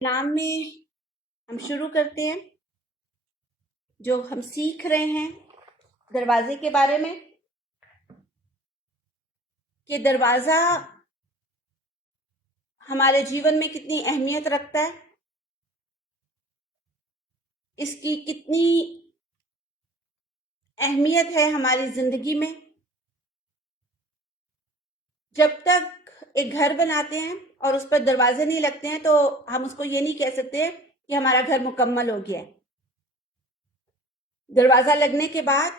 नाम में हम शुरू करते हैं। जो हम सीख रहे हैं दरवाजे के बारे में कि दरवाज़ा हमारे जीवन में कितनी अहमियत रखता है, इसकी कितनी अहमियत है हमारी ज़िंदगी में। जब तक एक घर बनाते हैं और उस पर दरवाजे नहीं लगते हैं तो हम उसको ये नहीं कह सकते कि हमारा घर मुकम्मल हो गया है। दरवाज़ा लगने के बाद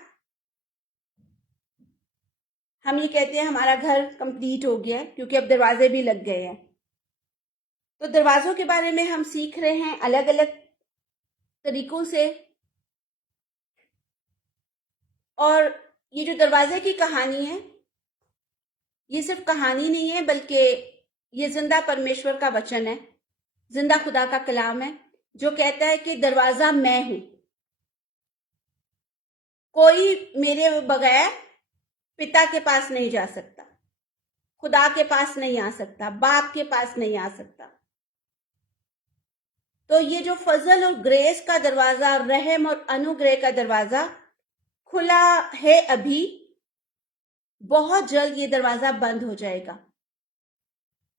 हम ये कहते हैं हमारा घर कंप्लीट हो गया है, क्योंकि अब दरवाजे भी लग गए हैं। तो दरवाज़ों के बारे में हम सीख रहे हैं अलग अलग तरीकों से। और ये जो दरवाजे की कहानी है, ये सिर्फ कहानी नहीं है, बल्कि ये जिंदा परमेश्वर का वचन है, जिंदा खुदा का कलाम है, जो कहता है कि दरवाजा मैं हूं। कोई मेरे बगैर पिता के पास नहीं जा सकता, खुदा के पास नहीं आ सकता, बाप के पास नहीं आ सकता। तो ये जो फजल और ग्रेस का दरवाजा, रहम और अनुग्रह का दरवाजा खुला है अभी, बहुत जल्द ये दरवाजा बंद हो जाएगा।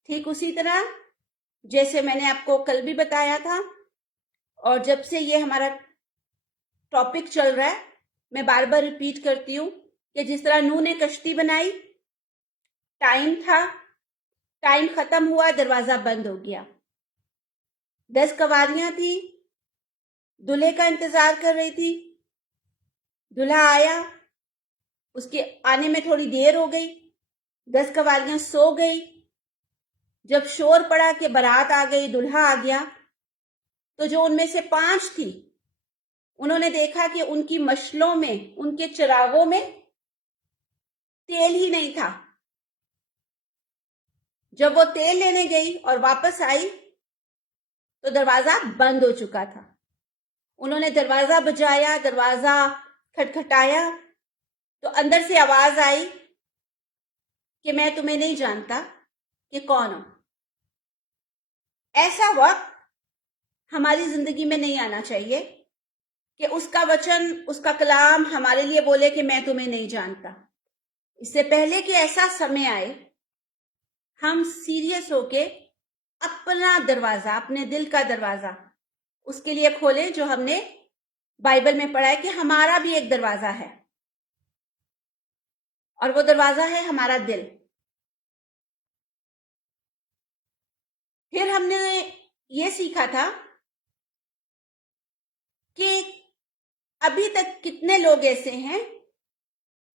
ठीक उसी तरह जैसे मैंने आपको कल भी बताया था, और जब से ये हमारा टॉपिक चल रहा है मैं बार बार रिपीट करती हूँ कि जिस तरह नूह ने कश्ती बनाई, टाइम था, टाइम खत्म हुआ, दरवाजा बंद हो गया। 10 कवारियां थी, दूल्हे का इंतजार कर रही थी। दूल्हा आया, उसके आने में थोड़ी देर हो गई, 10 कवारियां सो गई। जब शोर पड़ा कि बारात आ गई, दूल्हा आ गया, तो जो उनमें से 5 थी, उन्होंने देखा कि उनकी मशलों में, उनके चिरागों में तेल ही नहीं था। जब वो तेल लेने गई और वापस आई तो दरवाजा बंद हो चुका था। उन्होंने दरवाजा बजाया, दरवाजा खटखटाया, तो अंदर से आवाज आई कि मैं तुम्हें नहीं जानता कि कौन हो। ऐसा वक्त हमारी जिंदगी में नहीं आना चाहिए कि उसका वचन, उसका कलाम हमारे लिए बोले कि मैं तुम्हें नहीं जानता। इससे पहले कि ऐसा समय आए, हम सीरियस होके अपना दरवाजा, अपने दिल का दरवाजा उसके लिए खोलें, जो हमने बाइबल में पढ़ा है कि हमारा भी एक दरवाजा है, और वो दरवाजा है हमारा दिल। फिर हमने ये सीखा था कि अभी तक कितने लोग ऐसे हैं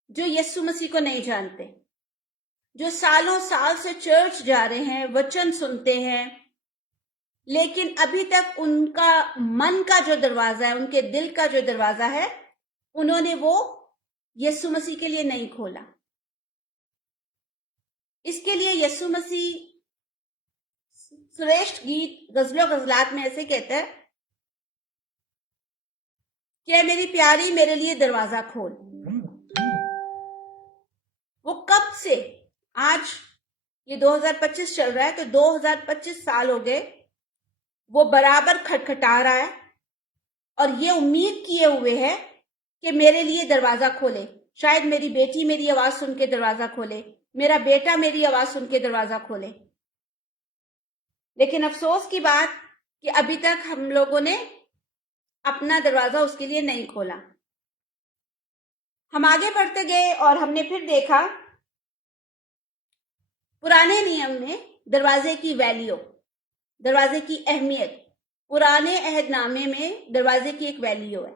जो यीशु मसीह को नहीं जानते, जो सालों साल से चर्च जा रहे हैं, वचन सुनते हैं, लेकिन अभी तक उनका मन का जो दरवाजा है, उनके दिल का जो दरवाजा है, उन्होंने वो यीशु मसीह के लिए नहीं खोला। इसके लिए यीशु मसीह श्रेष्ठ गीत गजलों गजलात में ऐसे कहता है कि मेरी प्यारी मेरे लिए दरवाजा खोल। वो कब से, आज ये 2025 चल रहा है, तो 2025 साल हो गए, वो बराबर खटखटा रहा है और ये उम्मीद किए हुए है कि मेरे लिए दरवाजा खोले। शायद मेरी बेटी मेरी आवाज सुन के दरवाजा खोले, मेरा बेटा मेरी आवाज सुन के दरवाजा खोले। लेकिन अफसोस की बात कि अभी तक हम लोगों ने अपना दरवाजा उसके लिए नहीं खोला। हम आगे बढ़ते गए और हमने फिर देखा पुराने नियम में दरवाजे की वैल्यू, दरवाजे की अहमियत। पुराने अहदनामे में दरवाजे की एक वैल्यू है।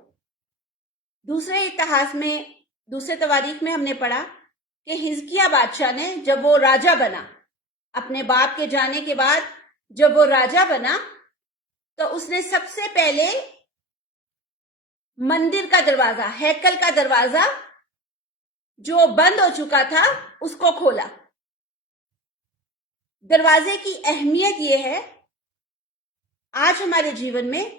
दूसरे इतिहास में, दूसरे तवारीख में हमने पढ़ा कि हिजकिया बादशाह ने, जब वो राजा बना, अपने बाप के जाने के बाद जब वो राजा बना, तो उसने सबसे पहले मंदिर का दरवाजा, हैकल का दरवाजा जो बंद हो चुका था, उसको खोला। दरवाजे की अहमियत यह है आज हमारे जीवन में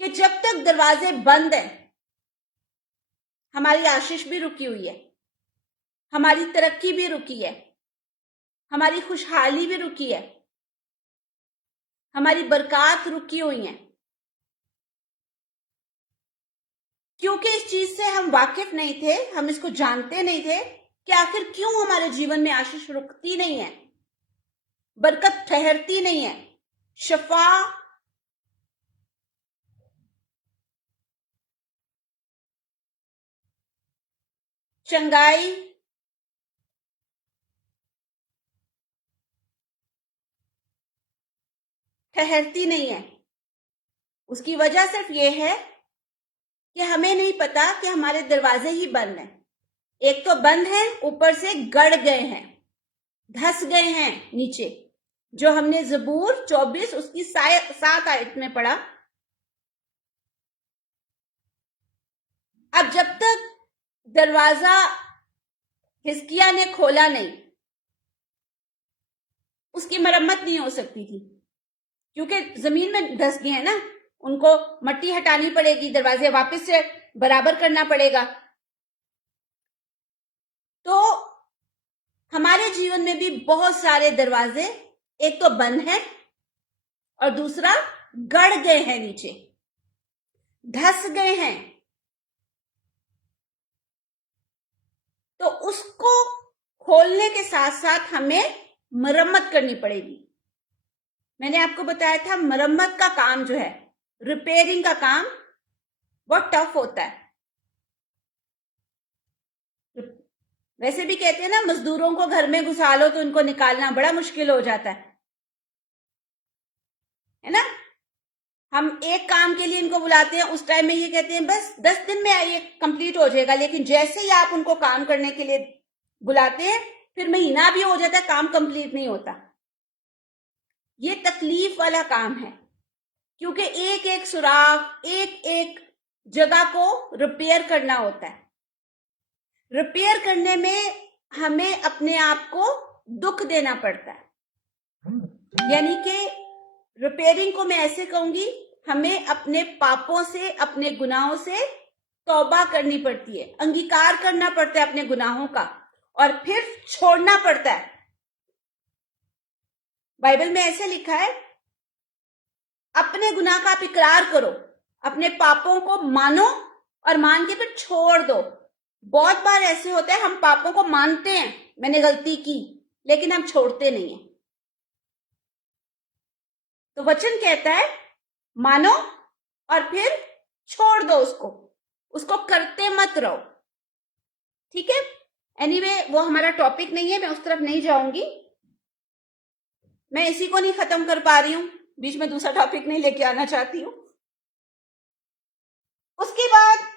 कि जब तक दरवाजे बंद हैं, हमारी आशीष भी रुकी हुई है, हमारी तरक्की भी रुकी है, हमारी खुशहाली भी रुकी है। हमारी बरकत रुकी हुई है, क्योंकि इस चीज से हम वाकिफ नहीं थे, हम इसको जानते नहीं थे कि आखिर क्यों हमारे जीवन में आशीष रुकती नहीं है, बरकत ठहरती नहीं है, शफा चंगाई ठहरती नहीं है। उसकी वजह सिर्फ ये है कि हमें नहीं पता कि हमारे दरवाजे ही बंद हैं। एक तो बंद है, ऊपर से गड़ गए हैं, धस गए हैं नीचे, जो हमने ज़बूर 24 उसकी 7 आयत में पढ़ा। अब जब तक दरवाजा हिजकिय्याह ने खोला नहीं, उसकी मरम्मत नहीं हो सकती थी, क्योंकि जमीन में धस गए हैं ना, उनको मट्टी हटानी पड़ेगी, दरवाजे वापस से बराबर करना पड़ेगा। तो हमारे जीवन में भी बहुत सारे दरवाजे एक तो बंद हैं और दूसरा गड़ गए हैं, नीचे धस गए हैं। तो उसको खोलने के साथ साथ हमें मरम्मत करनी पड़ेगी। मैंने आपको बताया था मरम्मत का काम जो है, रिपेयरिंग का काम बहुत टफ होता है। वैसे भी कहते हैं ना, मजदूरों को घर में घुसा लो तो उनको निकालना बड़ा मुश्किल हो जाता है ना। हम एक काम के लिए इनको बुलाते हैं, उस टाइम में ये कहते हैं बस 10 दिन में ये कंप्लीट हो जाएगा, लेकिन जैसे ही आप उनको काम करने के लिए बुलाते हैं, फिर महीना भी हो जाता है, काम कंप्लीट नहीं होता। ये तकलीफ वाला काम है, क्योंकि एक एक सुराख, एक एक जगह को रिपेयर करना होता है। रिपेयर करने में हमें अपने आप को दुख देना पड़ता है। यानी कि रिपेयरिंग को मैं ऐसे कहूंगी, हमें अपने पापों से, अपने गुनाहों से तौबा करनी पड़ती है, अंगीकार करना पड़ता है अपने गुनाहों का, और फिर छोड़ना पड़ता है। बाइबल में ऐसे लिखा है, अपने गुनाह का आप इकरार करो, अपने पापों को मानो और मान के फिर छोड़ दो। बहुत बार ऐसे होता है, हम पापों को मानते हैं, मैंने गलती की, लेकिन हम छोड़ते नहीं हैं। तो वचन कहता है मानो और फिर छोड़ दो, उसको करते मत रहो। ठीक है, एनीवे वो हमारा टॉपिक नहीं है, मैं उस तरफ नहीं जाऊंगी। मैं इसी को नहीं खत्म कर पा रही हूं, बीच में दूसरा टॉपिक नहीं लेके आना चाहती हूं। उसके बाद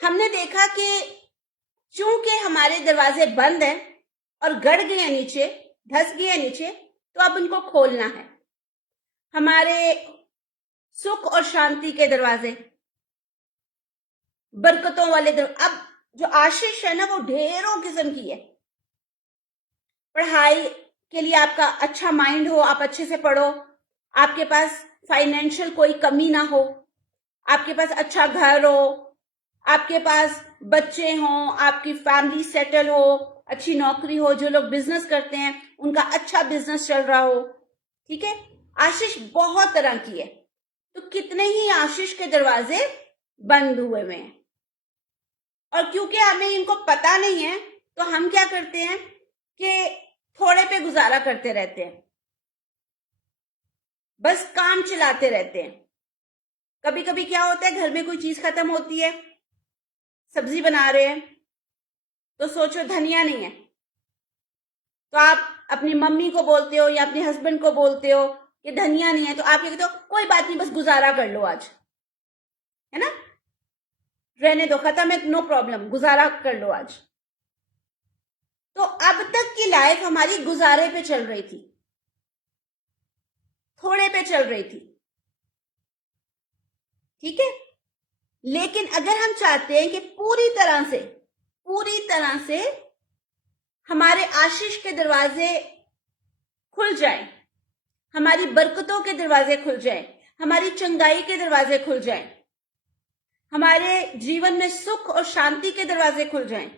हमने देखा कि चूंकि हमारे दरवाजे बंद हैं और गड़ गए हैं नीचे, धस गए हैं नीचे, तो अब उनको खोलना है। हमारे सुख और शांति के दरवाजे, बरकतों वाले दरवाजे, अब जो आशीष है ना, वो ढेरों किस्म की है। पढ़ाई के लिए आपका अच्छा माइंड हो, आप अच्छे से पढ़ो, आपके पास फाइनेंशियल कोई कमी ना हो, आपके पास अच्छा घर हो, आपके पास बच्चे हों, आपकी फैमिली सेटल हो, अच्छी नौकरी हो, जो लोग बिजनेस करते हैं उनका अच्छा बिजनेस चल रहा हो। ठीक है, आशीष बहुत तरह की है। तो कितने ही आशीष के दरवाजे बंद हुए हुए हैं, और क्योंकि हमें इनको पता नहीं है, तो हम क्या करते हैं कि थोड़े पे गुजारा करते रहते हैं, बस काम चलाते रहते हैं। कभी कभी क्या होता है, घर में कोई चीज खत्म होती है, सब्जी बना रहे हैं, तो सोचो धनिया नहीं है, तो आप अपनी मम्मी को बोलते हो या अपने हस्बैंड को बोलते हो कि धनिया नहीं है, तो आप ये कहते हो कोई बात नहीं, बस गुजारा कर लो आज, है ना, रहने दो, खत्म है, नो प्रॉब्लम, गुजारा कर लो आज। तो अब तक की लाइफ हमारी गुजारे पे चल रही थी, थोड़े पे चल रही थी। ठीक है, लेकिन अगर हम चाहते हैं कि पूरी तरह से हमारे आशीष के दरवाजे खुल जाएं, हमारी बरकतों के दरवाजे खुल जाएं, हमारी चंगाई के दरवाजे खुल जाएं, हमारे जीवन में सुख और शांति के दरवाजे खुल जाएं,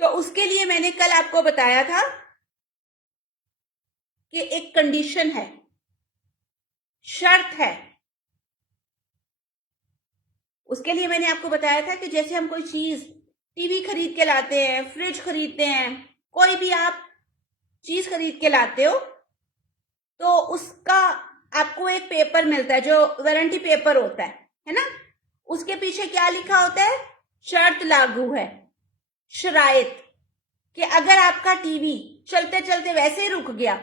तो उसके लिए मैंने कल आपको बताया था कि एक कंडीशन है, शर्त है। उसके लिए मैंने आपको बताया था कि जैसे हम कोई चीज, टीवी खरीद के लाते हैं, फ्रिज खरीदते हैं, कोई भी आप चीज खरीद के लाते हो तो उसका आपको एक पेपर मिलता है जो वारंटी पेपर होता है ना। उसके पीछे क्या लिखा होता है? शर्त लागू है, शराइत, कि अगर आपका टीवी चलते चलते वैसे ही रुक गया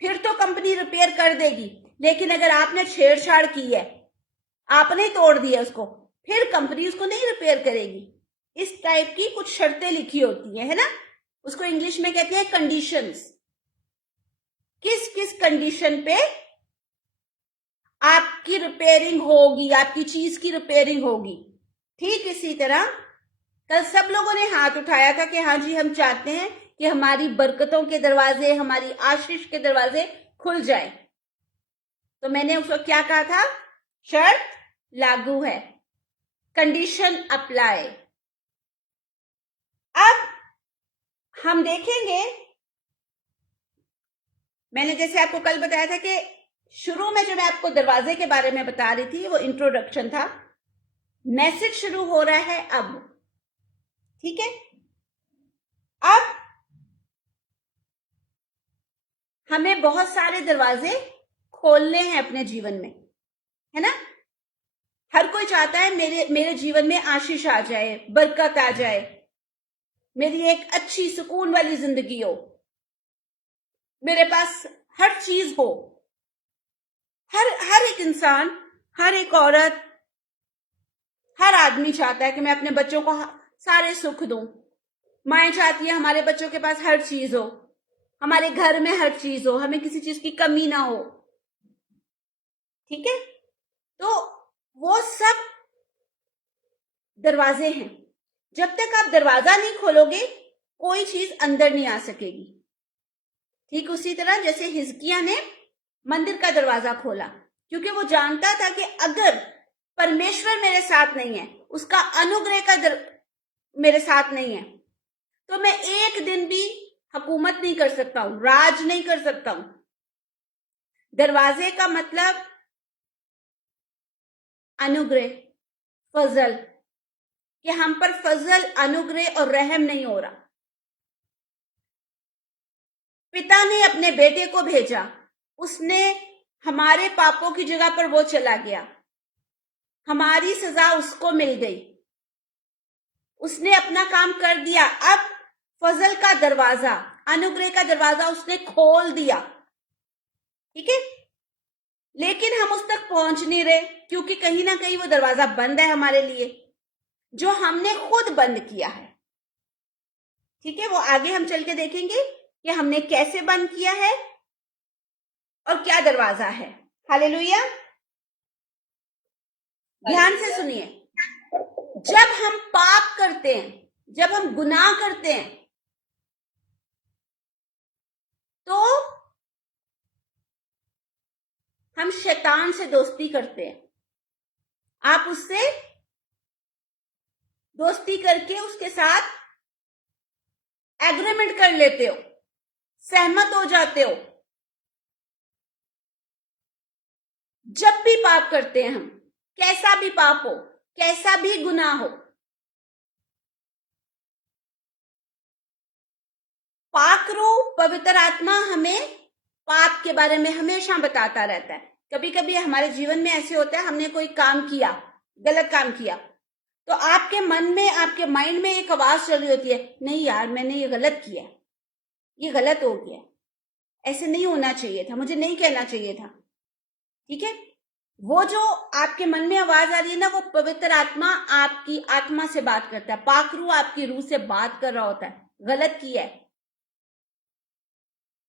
फिर तो कंपनी रिपेयर कर देगी, लेकिन अगर आपने छेड़छाड़ की है, आपने तोड़ दिया उसको, फिर कंपनी उसको नहीं रिपेयर करेगी। इस टाइप की कुछ शर्तें लिखी होती है ना। उसको इंग्लिश में कहते हैं कंडीशंस। किस किस कंडीशन पे आपकी रिपेयरिंग होगी, आपकी चीज की रिपेयरिंग होगी। ठीक इसी तरह कल सब लोगों ने हाथ उठाया था कि हाँ जी, हम चाहते हैं कि हमारी बरकतों के दरवाजे, हमारी आशीष के दरवाजे खुल जाए। तो मैंने उसको क्या कहा था? शर्त लागू है, कंडीशन अप्लाई। अब हम देखेंगे, मैंने जैसे आपको कल बताया था कि शुरू में जो मैं आपको दरवाजे के बारे में बता रही थी वो इंट्रोडक्शन था। मैसेज शुरू हो रहा है अब, ठीक है। अब हमें बहुत सारे दरवाजे खोलने हैं अपने जीवन में, है ना। हर कोई चाहता है मेरे जीवन में आशीष आ जाए, बरकत आ जाए, मेरी एक अच्छी सुकून वाली जिंदगी हो, मेरे पास हर चीज हो। हर एक इंसान, हर एक औरत, हर आदमी चाहता है कि मैं अपने बच्चों को सारे सुख दूं। माएँ चाहती है हमारे बच्चों के पास हर चीज हो, हमारे घर में हर चीज हो, हमें किसी चीज की कमी ना हो, ठीक है। तो वो सब दरवाजे हैं। जब तक आप दरवाजा नहीं खोलोगे कोई चीज अंदर नहीं आ सकेगी। ठीक उसी तरह जैसे हिजकिय्याह ने मंदिर का दरवाजा खोला, क्योंकि वो जानता था कि अगर परमेश्वर मेरे साथ नहीं है, उसका अनुग्रह का मेरे साथ नहीं है, तो मैं एक दिन भी हुकूमत नहीं कर सकता हूं, राज नहीं कर सकता हूं। दरवाजे का मतलब अनुग्रह, फजल, कि हम पर फजल, अनुग्रह और रहम नहीं हो रहा। पिता ने अपने बेटे को भेजा, उसने हमारे पापों की जगह पर वो चला गया, हमारी सजा उसको मिल गई, उसने अपना काम कर दिया। अब फजल का दरवाजा, अनुग्रह का दरवाजा उसने खोल दिया, ठीक है। लेकिन हम उस तक पहुंच नहीं रहे, क्योंकि कहीं ना कहीं वो दरवाजा बंद है हमारे लिए, जो हमने खुद बंद किया है, ठीक है। वो आगे हम चल के देखेंगे कि हमने कैसे बंद किया है और क्या दरवाजा है। हालेलुया, ध्यान से सुनिए। जब हम पाप करते हैं, जब हम गुनाह करते हैं, तो हम शैतान से दोस्ती करते हैं। आप उससे दोस्ती करके उसके साथ एग्रीमेंट कर लेते हो, सहमत हो जाते हो। जब भी पाप करते हैं हम, कैसा भी पाप हो, कैसा भी गुनाह हो, पाक रूह पवित्र आत्मा हमें पाप के बारे में हमेशा बताता रहता है। कभी कभी हमारे जीवन में ऐसे होता है, हमने कोई काम किया, गलत काम किया, तो आपके मन में, आपके माइंड में एक आवाज चल रही होती है, नहीं यार मैंने ये गलत किया, ये गलत हो गया, ऐसे नहीं होना चाहिए था, मुझे नहीं कहना चाहिए था, ठीक है। वो जो आपके मन में आवाज आ रही है ना, वो पवित्र आत्मा आपकी आत्मा से बात करता है, पाक रूह आपकी रूह से बात कर रहा होता है, गलत किया है।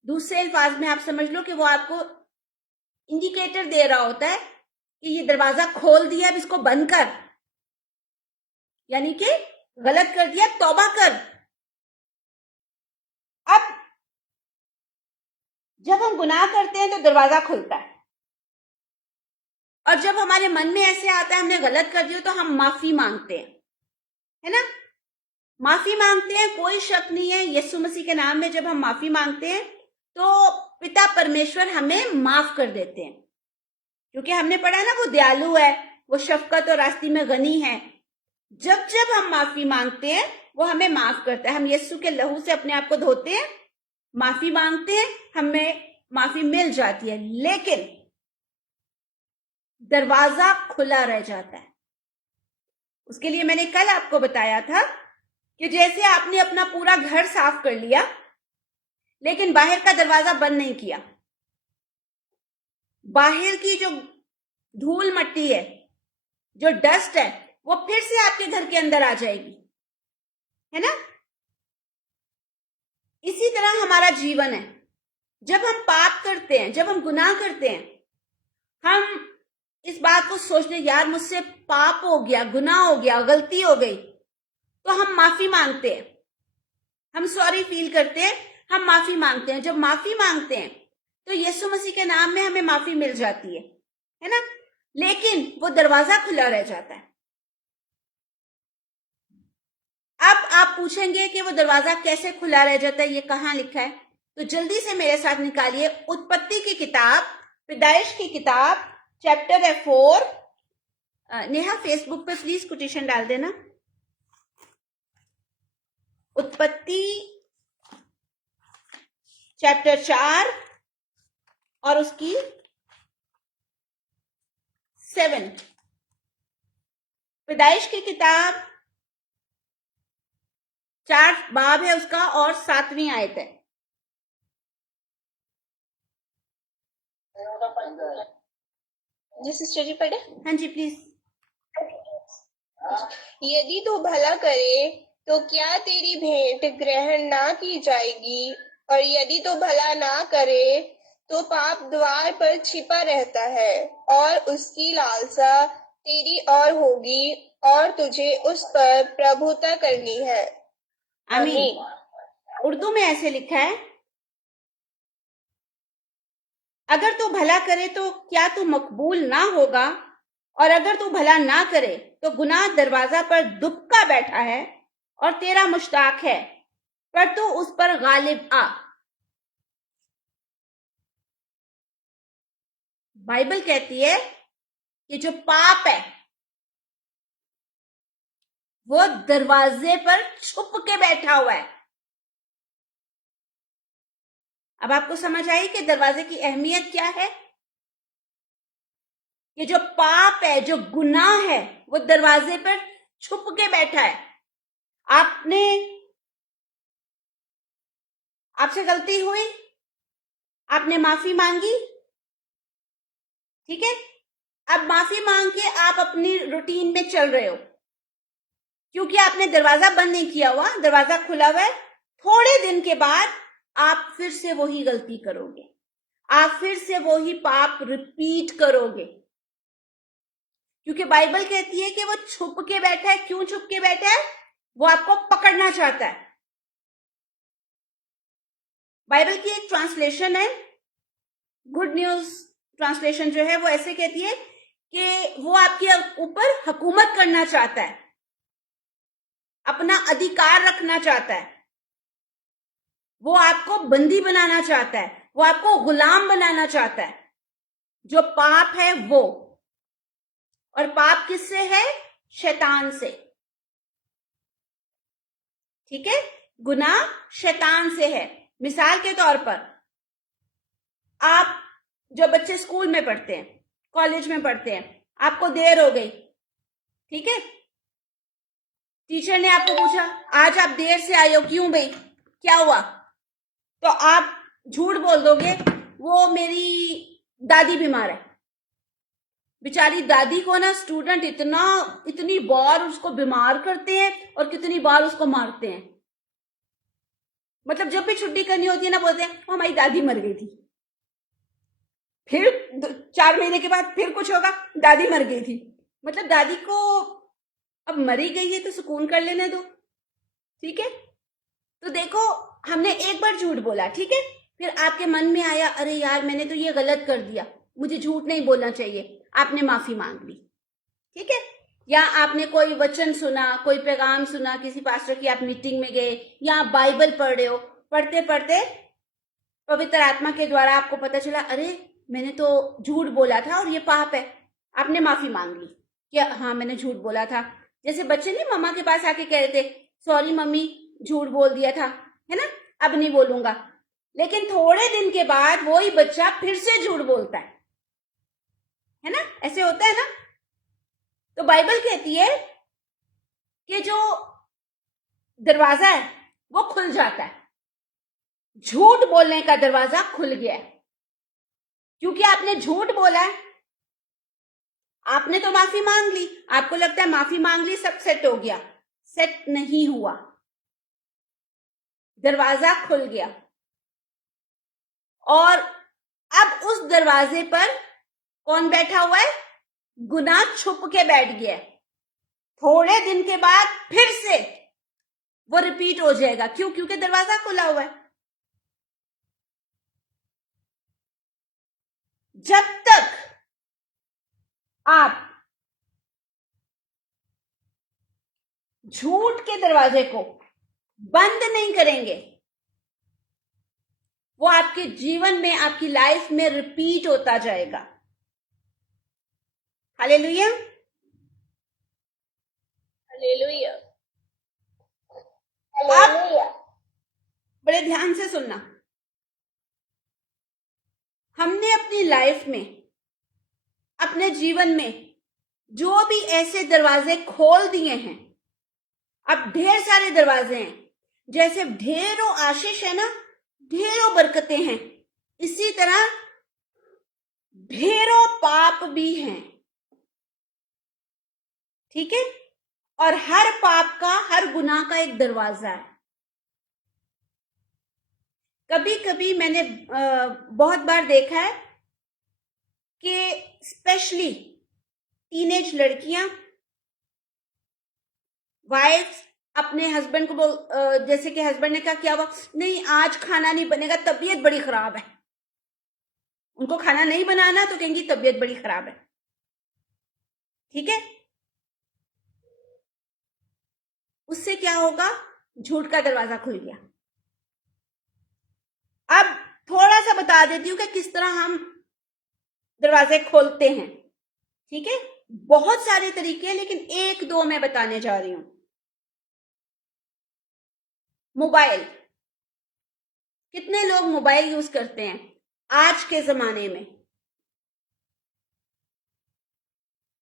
दूसरे अल्फाज में आप समझ लो कि वो आपको इंडिकेटर दे रहा होता है कि ये दरवाजा खोल दिया, अब इसको बंद कर, यानी कि गलत कर दिया, तौबा कर। अब जब हम गुनाह करते हैं तो दरवाजा खुलता है, और जब हमारे मन में ऐसे आता है हमने गलत कर दिया, तो हम माफी मांगते हैं, है ना। माफी मांगते हैं, कोई शक नहीं है, यीशु मसीह के नाम में जब हम माफी मांगते हैं तो पिता परमेश्वर हमें माफ कर देते हैं, क्योंकि हमने पढ़ा ना वो दयालु है, वो शफकत और रास्ती में गनी है। जब जब हम माफी मांगते हैं वो हमें माफ करता है। हम यीशु के लहू से अपने आप को धोते हैं, माफी मांगते हैं, हमें माफी मिल जाती है, लेकिन दरवाजा खुला रह जाता है। उसके लिए मैंने कल आपको बताया था कि जैसे आपने अपना पूरा घर साफ कर लिया लेकिन बाहर का दरवाजा बंद नहीं किया, बाहर की जो धूल मट्टी है, जो डस्ट है, वो फिर से आपके घर के अंदर आ जाएगी, है ना। इसी तरह हमारा जीवन है। जब हम पाप करते हैं, जब हम गुनाह करते हैं, हम इस बात को सोचते यार मुझसे पाप हो गया, गुनाह हो गया, गलती हो गई, तो हम माफी मांगते हैं, हम सॉरी फील करते हैं, हम माफी मांगते हैं। जब माफी मांगते हैं तो यीशु मसीह के नाम में हमें माफी मिल जाती है ना, लेकिन वो दरवाजा खुला रह जाता है। अब आप पूछेंगे कि वो दरवाजा कैसे खुला रह जाता है, ये कहाँ लिखा है? तो जल्दी से मेरे साथ निकालिए उत्पत्ति की किताब, पैदाइश की किताब, चैप्टर है 4। नेहा फेसबुक पे प्लीज कोटेशन डाल देना। उत्पत्ति चैप्टर 4 और उसकी 7। पैदाइश की किताब 4 बाब है उसका और 7वीं आयत है। जी सिस्टर जी पढ़े। हाँ जी प्लीज। यदि तू भला करे तो क्या तेरी भेंट ग्रहण ना की जाएगी, और यदि तू भला ना करे तो पाप द्वार पर छिपा रहता है और उसकी लालसा तेरी ओर होगी और तुझे उस पर प्रभुता करनी है। आमीन। उर्दू में ऐसे लिखा है, अगर तू भला करे तो क्या तू मकबूल ना होगा, और अगर तू भला ना करे तो गुनाह दरवाजा पर दुबका बैठा है और तेरा मुश्ताक है, पर तू उस पर गालिब आ। बाइबल कहती है कि जो पाप है वो दरवाजे पर छुप के बैठा हुआ है। अब आपको समझ आई कि दरवाजे की अहमियत क्या है? ये जो पाप है, जो गुनाह है, वो दरवाजे पर छुप के बैठा है। आपसे गलती हुई, आपने माफी मांगी, ठीक है, अब माफी मांग के आप अपनी रूटीन में चल रहे हो, क्योंकि आपने दरवाजा बंद नहीं किया हुआ, दरवाजा खुला हुआ है। थोड़े दिन के बाद आप फिर से वही गलती करोगे, आप फिर से वही पाप रिपीट करोगे, क्योंकि बाइबल कहती है कि वो छुप के बैठा है। क्यों छुप के बैठा है? वो आपको पकड़ना चाहता है। बाइबल की एक ट्रांसलेशन है, गुड न्यूज ट्रांसलेशन जो है, वो ऐसे कहती है कि वो आपके ऊपर हुकूमत करना चाहता है, अपना अधिकार रखना चाहता है, वो आपको बंदी बनाना चाहता है, वो आपको गुलाम बनाना चाहता है। जो पाप है वो, और पाप किससे है? शैतान से, ठीक है, गुनाह शैतान से है। मिसाल के तौर पर, आप जो बच्चे स्कूल में पढ़ते हैं, कॉलेज में पढ़ते हैं, आपको देर हो गई, ठीक है, टीचर ने आपको पूछा आज आप देर से आए हो, क्यों भाई, क्या हुआ? तो आप झूठ बोल दोगे, वो मेरी दादी बीमार है। बेचारी दादी को ना स्टूडेंट इतनी बार उसको बीमार करते हैं और कितनी बार उसको मारते हैं। मतलब जब भी छुट्टी करनी होती है ना, बोलते हैं हमारी दादी मर गई थी। फिर 4 महीने के बाद फिर कुछ होगा, दादी मर गई थी। मतलब दादी को अब मरी गई है तो सुकून कर लेने दो, ठीक है। तो देखो, हमने एक बार झूठ बोला, ठीक है, फिर आपके मन में आया अरे यार मैंने तो ये गलत कर दिया, मुझे झूठ नहीं बोलना चाहिए, आपने माफी मांग ली, ठीक है। या आपने कोई वचन सुना, कोई पैगाम सुना, किसी पास्टर की आप मीटिंग में गए, या आप बाइबल पढ़ रहे हो, पढ़ते पढ़ते पवित्र आत्मा के द्वारा आपको पता चला, अरे मैंने तो झूठ बोला था और ये पाप है, आपने माफी मांग ली कि हाँ मैंने झूठ बोला था। जैसे बच्चे नहीं मम्मा के पास आके कह रहे थे, सॉरी मम्मी झूठ बोल दिया था, है ना, अब नहीं बोलूंगा। लेकिन थोड़े दिन के बाद वही बच्चा फिर से झूठ बोलता है ना, ऐसे होता है ना। तो बाइबल कहती है कि जो दरवाजा है वो खुल जाता है, झूठ बोलने का दरवाजा खुल गया है, क्योंकि आपने झूठ बोला है। आपने तो माफी मांग ली, आपको लगता है माफी मांग ली सब सेट हो गया, सेट नहीं हुआ, दरवाजा खुल गया। और अब उस दरवाजे पर कौन बैठा हुआ है? गुनाह छुप के बैठ गया है। थोड़े दिन के बाद फिर से वो रिपीट हो जाएगा। क्यों? क्योंकि दरवाजा खुला हुआ है। जब तक आप झूठ के दरवाजे को बंद नहीं करेंगे, वो आपके जीवन में, आपकी लाइफ में रिपीट होता जाएगा। हालेलुया, हालेलुया, आप हालेलुया। बड़े ध्यान से सुनना। हमने अपनी लाइफ में, अपने जीवन में जो भी ऐसे दरवाजे खोल दिए हैं, अब ढेर सारे दरवाजे हैं। जैसे ढेरों आशीष है ना, ढेरों बरकतें हैं, इसी तरह ढेरों पाप भी हैं। ठीक है? और हर पाप का, हर गुनाह का एक दरवाजा है। कभी कभी मैंने बहुत बार देखा है कि स्पेशली टीनेज लड़कियां, वाइफ्स अपने हस्बैंड को जैसे कि हस्बैंड ने कहा क्या हुआ, नहीं आज खाना नहीं बनेगा, तबीयत बड़ी खराब है। उनको खाना नहीं बनाना तो कहेंगी तबीयत बड़ी खराब है। ठीक है? उससे क्या होगा? झूठ का दरवाजा खुल गया। अब थोड़ा सा बता देती हूं कि किस तरह हम दरवाजे खोलते हैं। ठीक है? बहुत सारे तरीके हैं, लेकिन एक दो मैं बताने जा रही हूं। मोबाइल, कितने लोग मोबाइल यूज करते हैं आज के जमाने में?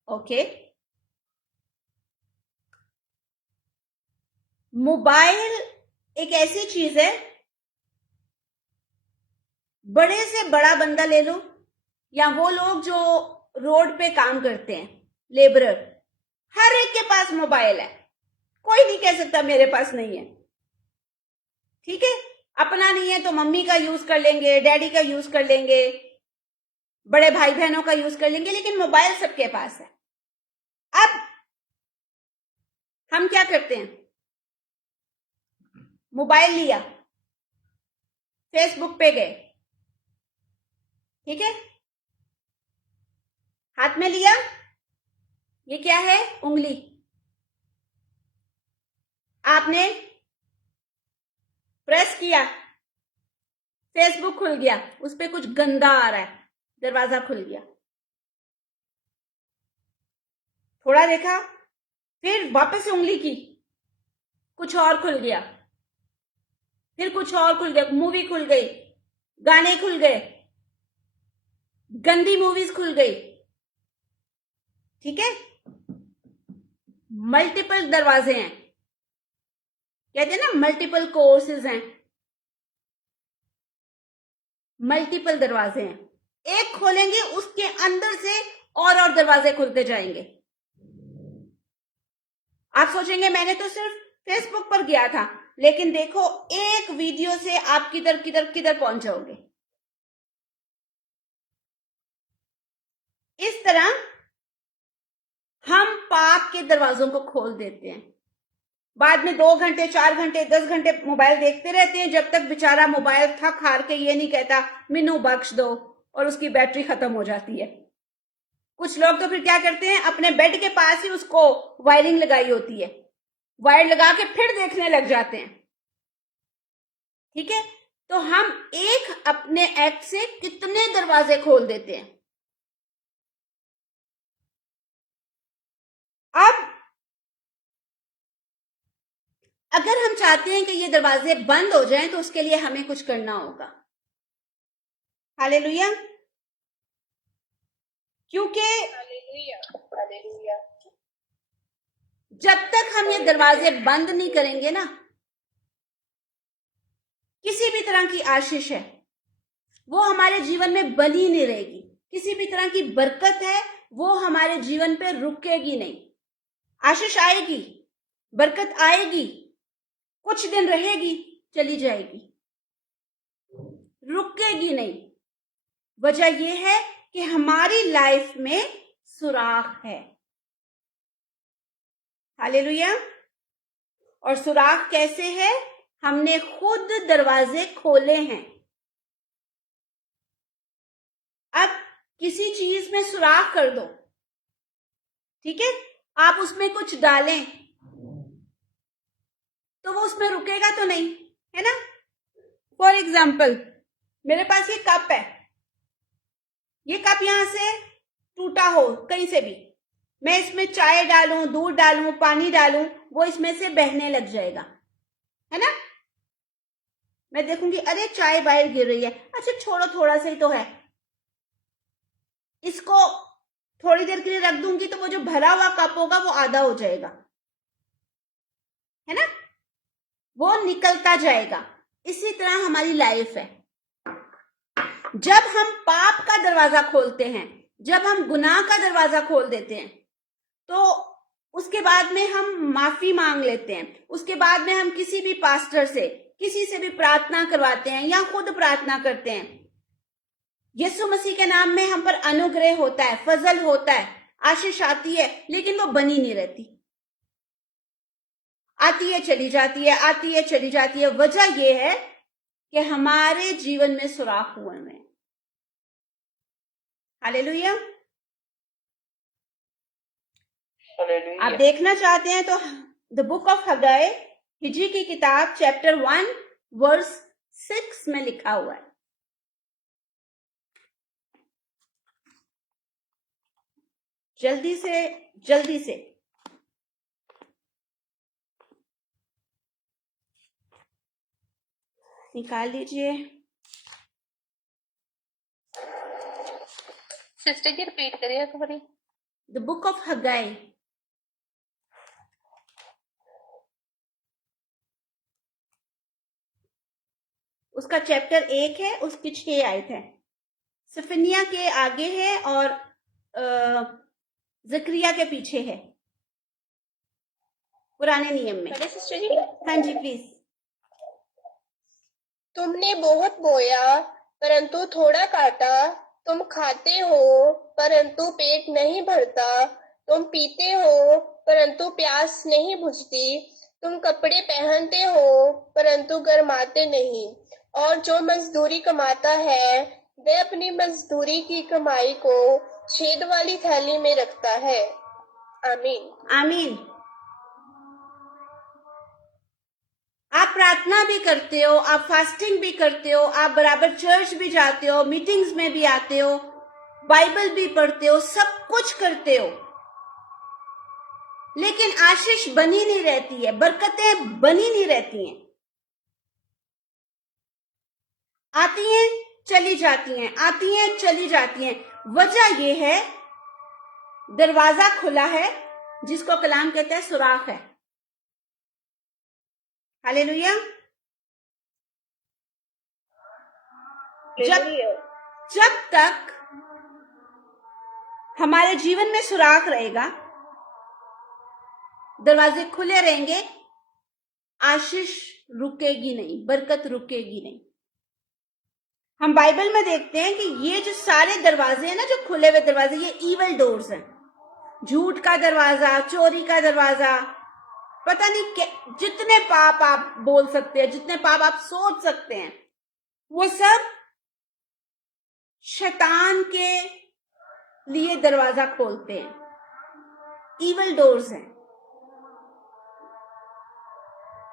ओके, मोबाइल एक ऐसी चीज है, बड़े से बड़ा बंदा ले लो या वो लोग जो रोड पे काम करते हैं, लेबरर, हर एक के पास मोबाइल है। कोई नहीं कह सकता मेरे पास नहीं है। ठीक है? अपना नहीं है तो मम्मी का यूज कर लेंगे, डैडी का यूज कर लेंगे, बड़े भाई बहनों का यूज कर लेंगे, लेकिन मोबाइल सबके पास है। अब हम क्या करते हैं? मोबाइल लिया, फेसबुक पे गए, ठीक है, हाथ में लिया, ये क्या है? उंगली। आपने प्रेस किया, फेसबुक खुल गया, उस पे कुछ गंदा आ रहा है, दरवाजा खुल गया। थोड़ा देखा, फिर वापस उंगली की, कुछ और खुल गया, फिर कुछ और खुल गया, मूवी खुल गई, गाने खुल गए, गंदी मूवीज खुल गई। ठीक है? मल्टीपल दरवाजे हैं, कहते हैं ना मल्टीपल कोर्सेज हैं, मल्टीपल दरवाजे हैं। एक खोलेंगे उसके अंदर से और दरवाजे खुलते जाएंगे। आप सोचेंगे मैंने तो सिर्फ फेसबुक पर गया था, लेकिन देखो एक वीडियो से आप किधर पहुंच जाओगे। इस तरह हम पाप के दरवाजों को खोल देते हैं। बाद में 2 घंटे, 4 घंटे, 10 घंटे मोबाइल देखते रहते हैं, जब तक बेचारा मोबाइल थक हार के ये नहीं कहता मिनू बख्श दो, और उसकी बैटरी खत्म हो जाती है। कुछ लोग तो फिर क्या करते हैं, अपने बेड के पास ही उसको वायरिंग लगाई होती है, वायर लगा के फिर देखने लग जाते हैं। ठीक है? तो हम एक अपने एक्ट से कितने दरवाजे खोल देते हैं। अब अगर हम चाहते हैं कि ये दरवाजे बंद हो जाएं तो उसके लिए हमें कुछ करना होगा। हालेलुया। क्योंकि हालेलुया, हालेलुया। जब तक हम ये दरवाजे बंद नहीं करेंगे ना, किसी भी तरह की आशीष है वो हमारे जीवन में बनी नहीं रहेगी। किसी भी तरह की बरकत है वो हमारे जीवन पे रुकेगी नहीं। आशीष आएगी, बरकत आएगी, कुछ दिन रहेगी, चली जाएगी, रुकेगी नहीं। वजह यह है कि हमारी लाइफ में सुराख है। हालेलुया। और सुराख कैसे है? हमने खुद दरवाजे खोले हैं। अब किसी चीज में सुराख कर दो, ठीक है, आप उसमें कुछ डालें तो वो उसमें रुकेगा तो नहीं, है ना। फॉर एग्जाम्पल, मेरे पास ये कप है, ये कप यहां से टूटा हो कहीं से भी, मैं इसमें चाय डालूं, दूध डालूं, पानी डालूं, वो इसमें से बहने लग जाएगा, है ना। मैं देखूंगी अरे चाय बाहर गिर रही है, अच्छा छोड़ो थोड़ा सा ही तो है, इसको थोड़ी देर के लिए रख दूंगी तो वो जो भरा हुआ कप होगा वो आधा हो जाएगा, है ना, वो निकलता जाएगा। इसी तरह हमारी लाइफ है। जब हम पाप का दरवाजा खोलते हैं, जब हम गुनाह का दरवाजा खोल देते हैं, तो उसके बाद में हम माफी मांग लेते हैं, उसके बाद में हम किसी भी पास्टर से, किसी से भी प्रार्थना करवाते हैं या खुद प्रार्थना करते हैं। यीशु मसीह के नाम में हम पर अनुग्रह होता है, फजल होता है, आशीष आती है, लेकिन वो बनी नहीं रहती, आती है चली जाती है, आती है चली जाती है। वजह यह है कि हमारे जीवन में सुराख हुए हैं। हालेलुया। आप देखना चाहते हैं तो द बुक ऑफ हगाई, हिजी की किताब, चैप्टर 1 वर्स 6 में लिखा हुआ है। जल्दी से निकाल लीजिए। सिस्टर जी रिपीट करिए एक बारी। द बुक ऑफ हगाई, उसका चैप्टर 1 है, उसकी 6 आयत है। सफनिया के आगे है और जकरिया के पीछे है, पुराने नियम में। सिस्टर जी, हाँ जी प्लीज। तुमने बहुत बोया परंतु थोड़ा काटा, तुम खाते हो परंतु पेट नहीं भरता, तुम पीते हो परंतु प्यास नहीं बुझती, तुम कपड़े पहनते हो परंतु गर्माते नहीं, और जो मजदूरी कमाता है वह अपनी मजदूरी की कमाई को छेद वाली थैली में रखता है। आमीन, आमीन। आप प्रार्थना भी करते हो, आप फास्टिंग भी करते हो, आप बराबर चर्च भी जाते हो, मीटिंग्स में भी आते हो, बाइबल भी पढ़ते हो, सब कुछ करते हो, लेकिन आशीष बनी नहीं रहती है, बरकतें बनी नहीं रहती हैं, आती हैं चली जाती हैं, आती हैं चली जाती हैं। वजह यह है दरवाजा खुला है, जिसको कलाम कहता है सुराख है। हालेलुया। जब तक हमारे जीवन में सुराख रहेगा, दरवाजे खुले रहेंगे, आशीष रुकेगी नहीं, बरकत रुकेगी नहीं। हम बाइबल में देखते हैं कि ये जो सारे दरवाजे हैं ना, जो खुले हुए दरवाजे, ये ईवल डोर्स हैं। झूठ का दरवाजा, चोरी का दरवाजा, पता नहीं जितने पाप आप बोल सकते हैं, जितने पाप आप सोच सकते हैं, वो सब शैतान के लिए दरवाजा खोलते हैं, ईवल डोर्स हैं।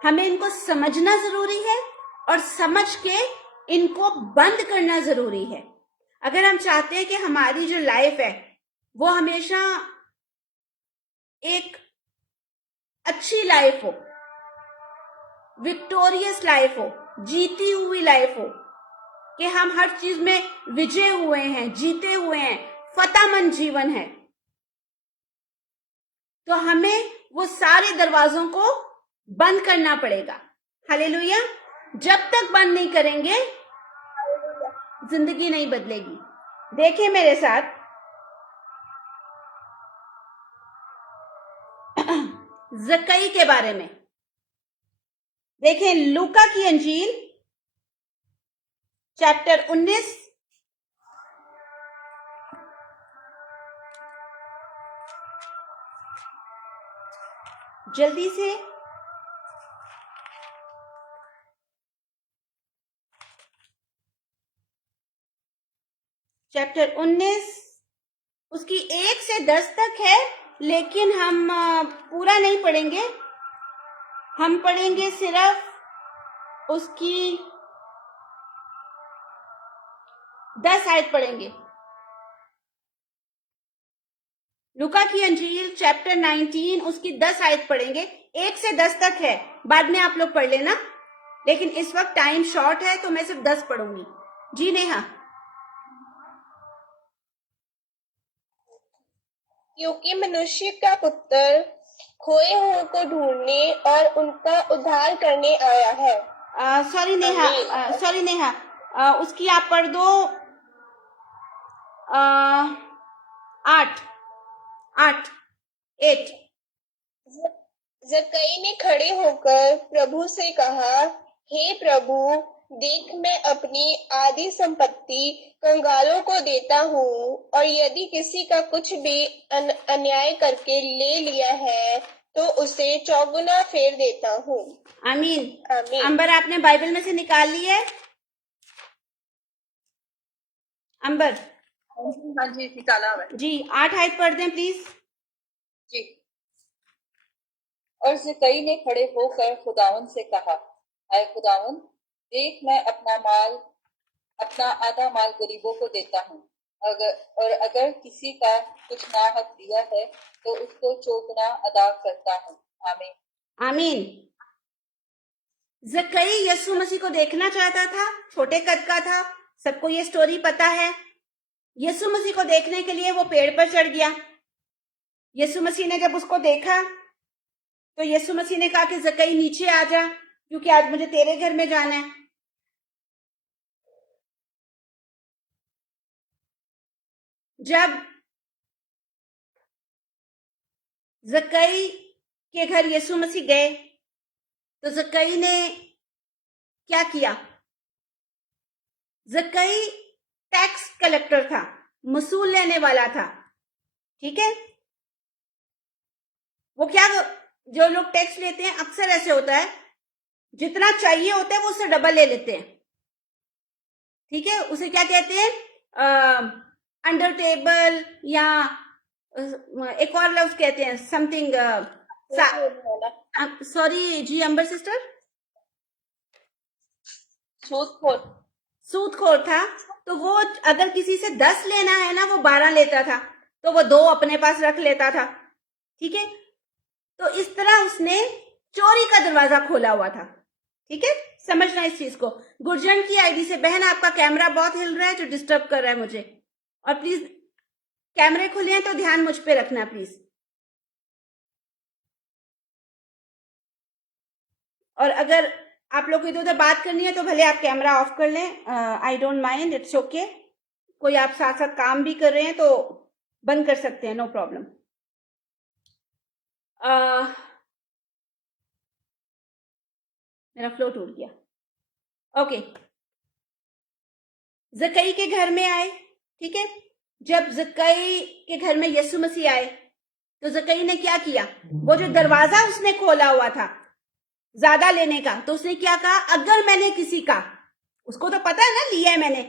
हमें इनको समझना जरूरी है और समझ के इनको बंद करना जरूरी है। अगर हम चाहते हैं कि हमारी जो लाइफ है वो हमेशा एक अच्छी लाइफ हो, विक्टोरियस लाइफ हो, जीती हुई लाइफ हो, कि हम हर चीज में विजय हुए हैं, जीते हुए हैं, फतेहमंद जीवन है, तो हमें वो सारे दरवाजों को बंद करना पड़ेगा। हालेलुया। जब तक बंद नहीं करेंगे जिंदगी नहीं बदलेगी। देखिए मेरे साथ जक्कई के बारे में देखें, लूका की अंजील चैप्टर 19 जल्दी से चैप्टर 19 उसकी 1 से 10 तक है, लेकिन हम पूरा नहीं पढ़ेंगे। हम पढ़ेंगे सिर्फ उसकी 10 आयत पढ़ेंगे। लूका की अंजील चैप्टर 19 उसकी 10 आयत पढ़ेंगे। 1 से 10 तक है, बाद में आप लोग पढ़ लेना, लेकिन इस वक्त टाइम शॉर्ट है तो मैं सिर्फ 10 पढ़ूंगी। जी नेहा। क्योंकि मनुष्य का पुत्र खोए हुओं को ढूंढने और उनका उद्धार करने आया है। सॉरी नेहा, उसकी आप पढ़ दो 8। जक्कई ने खड़े होकर प्रभु से कहा, हे प्रभु, देख मैं अपनी आधी संपत्ति कंगालों को देता हूँ, और यदि किसी का कुछ भी अन्याय करके ले लिया है तो उसे चौगुना फेर देता हूँ। आमीन। आमीन। अंबर, आपने बाइबल में से निकाल ली है? अंबर? हाँ जी, निकाला हुआ है। जी 8 आयत पढ़ दें प्लीज। जी। और जक्कई ने खड़े होकर खुदावन से कहा, हाय खुदावन, देख मैं अपना आधा माल गरीबों को देता हूँ, अगर किसी का कुछ नाहक दिया है तो उसको चौगुना अदा करता हूँ। आमीन। आमीन। जक्कई यीशु मसीह को देखना चाहता था, छोटे कद का था, सबको ये स्टोरी पता है। यीशु मसीह को देखने के लिए वो पेड़ पर चढ़ गया। यीशु मसीह ने जब उसको देखा तो यीशु मसीह ने कहा कि जक्कई नीचे आ जा, क्योंकि आज मुझे तेरे घर में जाना है। जब जक्कई के घर यीशु मसीह गए तो जक्कई ने क्या किया? जक्कई टैक्स कलेक्टर था, वसूल लेने वाला था, ठीक है। वो क्या, जो लोग टैक्स लेते हैं अक्सर ऐसे होता है, जितना चाहिए होता है वो उससे डबल ले लेते हैं, ठीक है। उसे क्या कहते हैं? अंडर टेबल, या एक और लफ्ज कहते हैं समथिंग। सॉरी जी अंबर सिस्टर, सूदखोर था। तो वो अगर किसी से 10 लेना है ना, वो 12 लेता था, तो वो 2 अपने पास रख लेता था, ठीक है। तो इस तरह उसने चोरी का दरवाजा खोला हुआ था, ठीक है। समझना इस चीज को। गुरजन की आईडी से, बहन आपका कैमरा बहुत हिल रहा है जो डिस्टर्ब कर रहा है मुझे, और प्लीज कैमरे खुले हैं तो ध्यान मुझ पे रखना प्लीज। और अगर आप लोग को इधर उधर बात करनी है तो भले आप कैमरा ऑफ कर लें, I don't mind, it's okay. कोई आप साथ साथ काम भी कर रहे हैं तो बंद कर सकते हैं, नो प्रॉब्लम। मेरा फ्लो टूट गया। ओके, जक्कई के घर में आए, ठीक है। जब जक्कई के घर में यीशु मसीह आए तो जक्कई ने क्या किया? वो जो दरवाजा उसने खोला हुआ था ज्यादा लेने का, तो उसने क्या कहा? अगर मैंने किसी का, उसको तो पता है ना लिया है मैंने,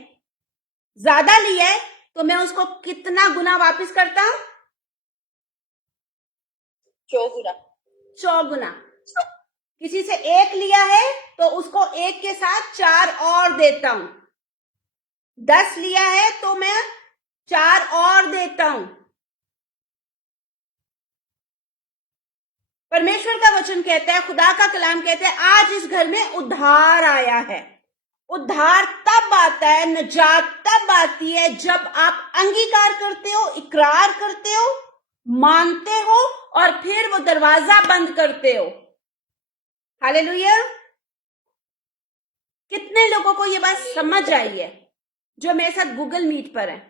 ज्यादा लिया है, तो मैं उसको कितना गुना वापस करता हूं? चौगुना। किसी से 1 लिया है तो उसको 1 के साथ 4 और देता हूं। 10 लिया है तो मैं 4 और देता हूं। परमेश्वर का वचन कहता है, खुदा का कलाम कहता है, आज इस घर में उद्धार आया है। उद्धार तब आता है, निजात तब आती है जब आप अंगीकार करते हो, इकरार करते हो, मानते हो और फिर वो दरवाजा बंद करते हो। हालेलुया। कितने लोगों को ये बात समझ आई है जो मेरे साथ गूगल मीट पर है?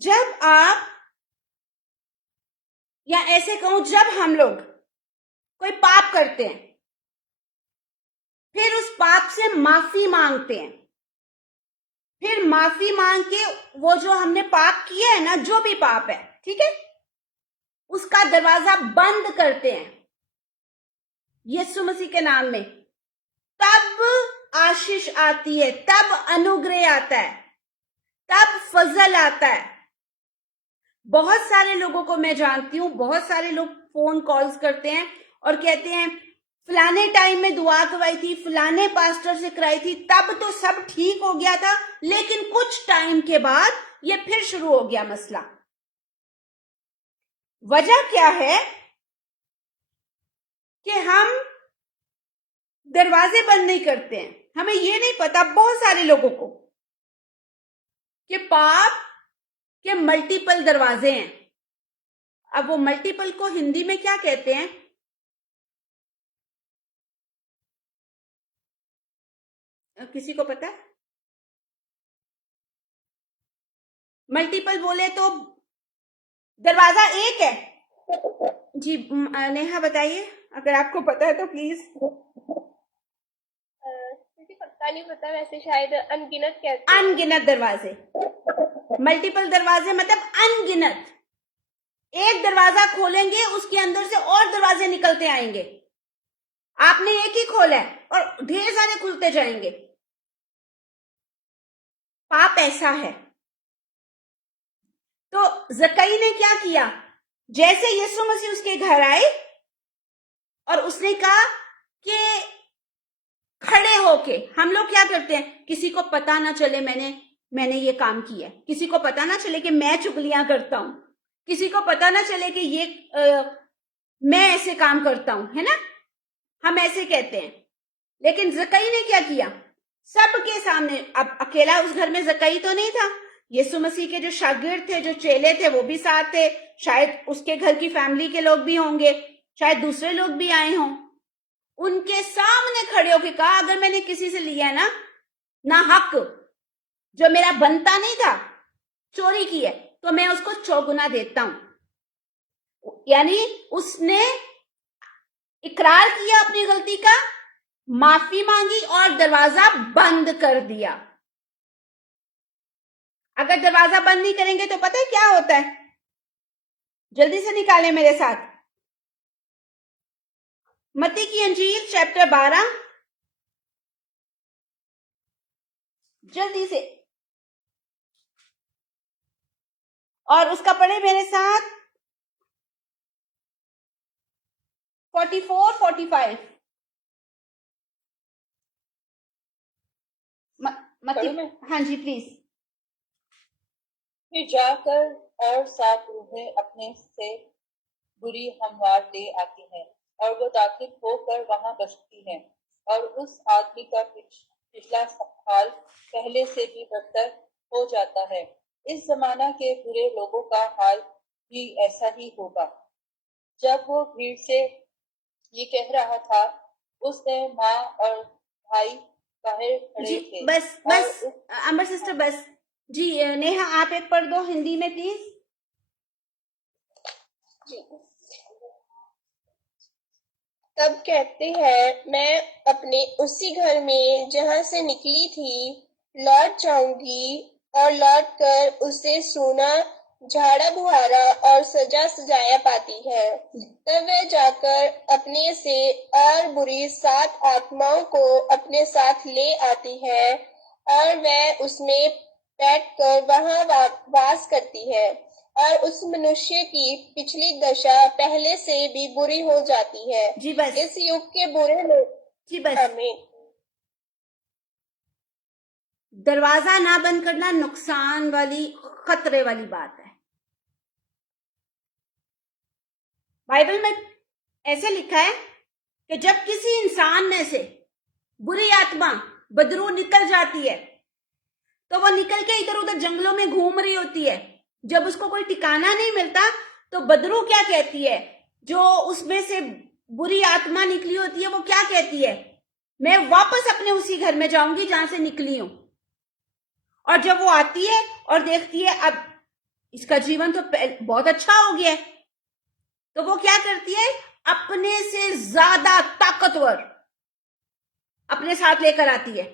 जब आप, या ऐसे कहूं, जब हम लोग कोई पाप करते हैं, फिर उस पाप से माफी मांगते हैं, फिर माफी मांग के वो जो हमने पाप किया है ना, जो भी पाप है, ठीक है, उसका दरवाजा बंद करते हैं यीशु मसीह के नाम में, तब आशीष आती है, तब अनुग्रह आता है, तब फजल आता है। बहुत सारे लोगों को मैं जानती हूं, बहुत सारे लोग फोन कॉल्स करते हैं और कहते हैं फलाने टाइम में दुआ करवाई थी, फलाने पास्टर से कराई थी, तब तो सब ठीक हो गया था, लेकिन कुछ टाइम के बाद ये फिर शुरू हो गया मसला। वजह क्या है कि हम दरवाजे बंद नहीं करते हैं। हमें ये नहीं पता, बहुत सारे लोगों को, कि पाप के मल्टीपल दरवाजे हैं। अब वो मल्टीपल को हिंदी में क्या कहते हैं? किसी को पता है? मल्टीपल बोले तो दरवाजा एक है। जी नेहा बताइए, अगर आपको पता है तो प्लीज। मुझे पक्का नहीं पता, वैसे शायद अनगिनत कहते हैं। अनगिनत दरवाजे, मल्टीपल दरवाजे मतलब अनगिनत। एक दरवाजा खोलेंगे, उसके अंदर से और दरवाजे निकलते आएंगे। आपने एक ही खोला है और ढेर सारे खुलते जाएंगे। पाप ऐसा है। तो जकई ने क्या किया? जैसे यीशु मसीह उसके घर आए और उसने कहा कि खड़े होके, हम लोग क्या करते हैं, किसी को पता ना चले मैंने ये काम किया, किसी को पता ना चले कि मैं चुगलियां करता हूं, किसी को पता ना चले कि ये मैं ऐसे काम करता हूं, है ना, हम ऐसे कहते हैं। लेकिन जकई ने क्या किया? सबके सामने, अब अकेला उस घर में जकई तो नहीं था, यीशु मसीह के जो शागिर्द थे, जो चेले थे, वो भी साथ थे, शायद उसके घर की फैमिली के लोग भी होंगे, शायद दूसरे लोग भी आए हों। उनके सामने खड़े होकर कहा, अगर मैंने किसी से लिया ना हक, जो मेरा बनता नहीं था, चोरी की है, तो मैं उसको 4 गुना देता हूं। यानी उसने इकरार किया अपनी गलती का, माफी मांगी और दरवाजा बंद कर दिया। अगर दरवाजा बंद नहीं करेंगे तो पता है क्या होता है? जल्दी से निकालें मेरे साथ, मत्ती की अंजील चैप्टर 12, जल्दी से, और उसका पढ़े मेरे साथ 44, 45। मत्ती, हाँ जी प्लीज। फिर जाकर और 7 रूहें अपने से बुरी हमवार ले आती हैं और वो दाखिल होकर वहां बसती हैं, और उस आदमी का पिछला हाल पहले से भी बदतर हो जाता है। इस जमाना के बुरे लोगों का हाल भी ऐसा ही होगा। जब वो भीड़ से ये कह रहा था, उसने माँ और भाई बाहर खड़े थे। बस अमर सिस्टर, बस जी। नेहा आप एक पढ़ दो हिंदी में प्लीज। जी। तब कहते हैं, मैं अपने उसी घर में जहां से निकली थी लौट जाऊंगी, और लौट कर उसे सोना, झाड़ा बुहारा और सजा सजाया पाती है। तब वह जाकर अपने से और बुरी 7 आत्माओं को अपने साथ ले आती है, और वह उसमें बैठकर वहां वास करती है, और उस मनुष्य की पिछली दशा पहले से भी बुरी हो जाती है। जी बस, इस युग के बुरे लोग। जी बस। आमीन। दरवाजा ना बंद करना नुकसान वाली, खतरे वाली बात है। बाइबल में ऐसे लिखा है कि जब किसी इंसान में से बुरी आत्मा, बदरू निकल जाती है, तो वो निकल के इधर उधर जंगलों में घूम रही होती है। जब उसको कोई ठिकाना नहीं मिलता तो बदरू क्या कहती है, जो उसमें से बुरी आत्मा निकली होती है, वो क्या कहती है, मैं वापस अपने उसी घर में जाऊंगी जहां से निकली हूं। और जब वो आती है और देखती है अब इसका जीवन तो बहुत अच्छा हो गया है, तो वो क्या करती है, अपने से ज्यादा ताकतवर अपने साथ लेकर आती है।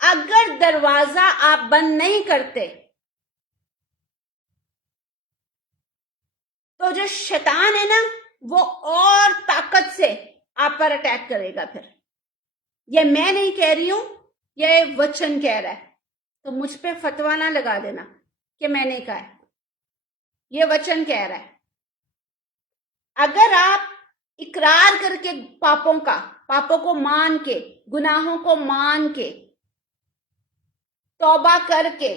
अगर दरवाजा आप बंद नहीं करते तो जो शैतान है ना, वो और ताकत से आप पर अटैक करेगा। फिर ये मैं नहीं कह रही हूं, ये वचन कह रहा है, तो मुझ पे फतवा ना लगा देना कि मैंने कहा है, ये वचन कह रहा है। अगर आप इकरार करके पापों को मान के, गुनाहों को मान के, तौबा करके,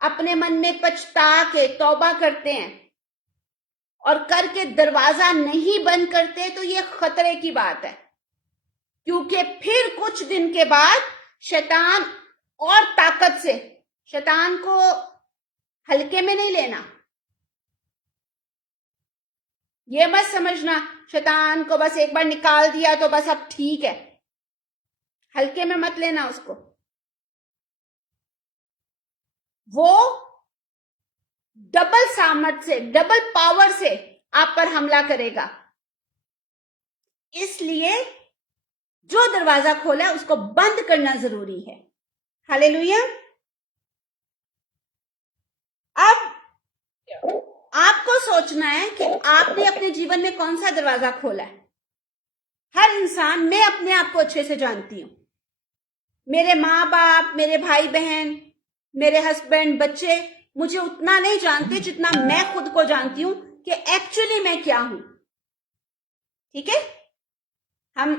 अपने मन में पछता के तौबा करते हैं और करके दरवाजा नहीं बंद करते, तो ये खतरे की बात है। क्योंकि फिर कुछ दिन के बाद शैतान और ताकत से, शैतान को हल्के में नहीं लेना। ये मत समझना शैतान को बस एक बार निकाल दिया तो बस अब ठीक है, हल्के में मत लेना उसको। वो डबल सामर्थ से, डबल पावर से आप पर हमला करेगा। इसलिए जो दरवाजा खोला है उसको बंद करना जरूरी है। हालेलुया। अब आपको सोचना है कि आपने अपने जीवन में कौन सा दरवाजा खोला है। हर इंसान, मैं अपने आप को अच्छे से जानती हूं, मेरे माँ बाप, मेरे भाई बहन, मेरे हस्बैंड, बच्चे मुझे उतना नहीं जानते जितना मैं खुद को जानती हूं कि एक्चुअली मैं क्या हूं। ठीक है, हम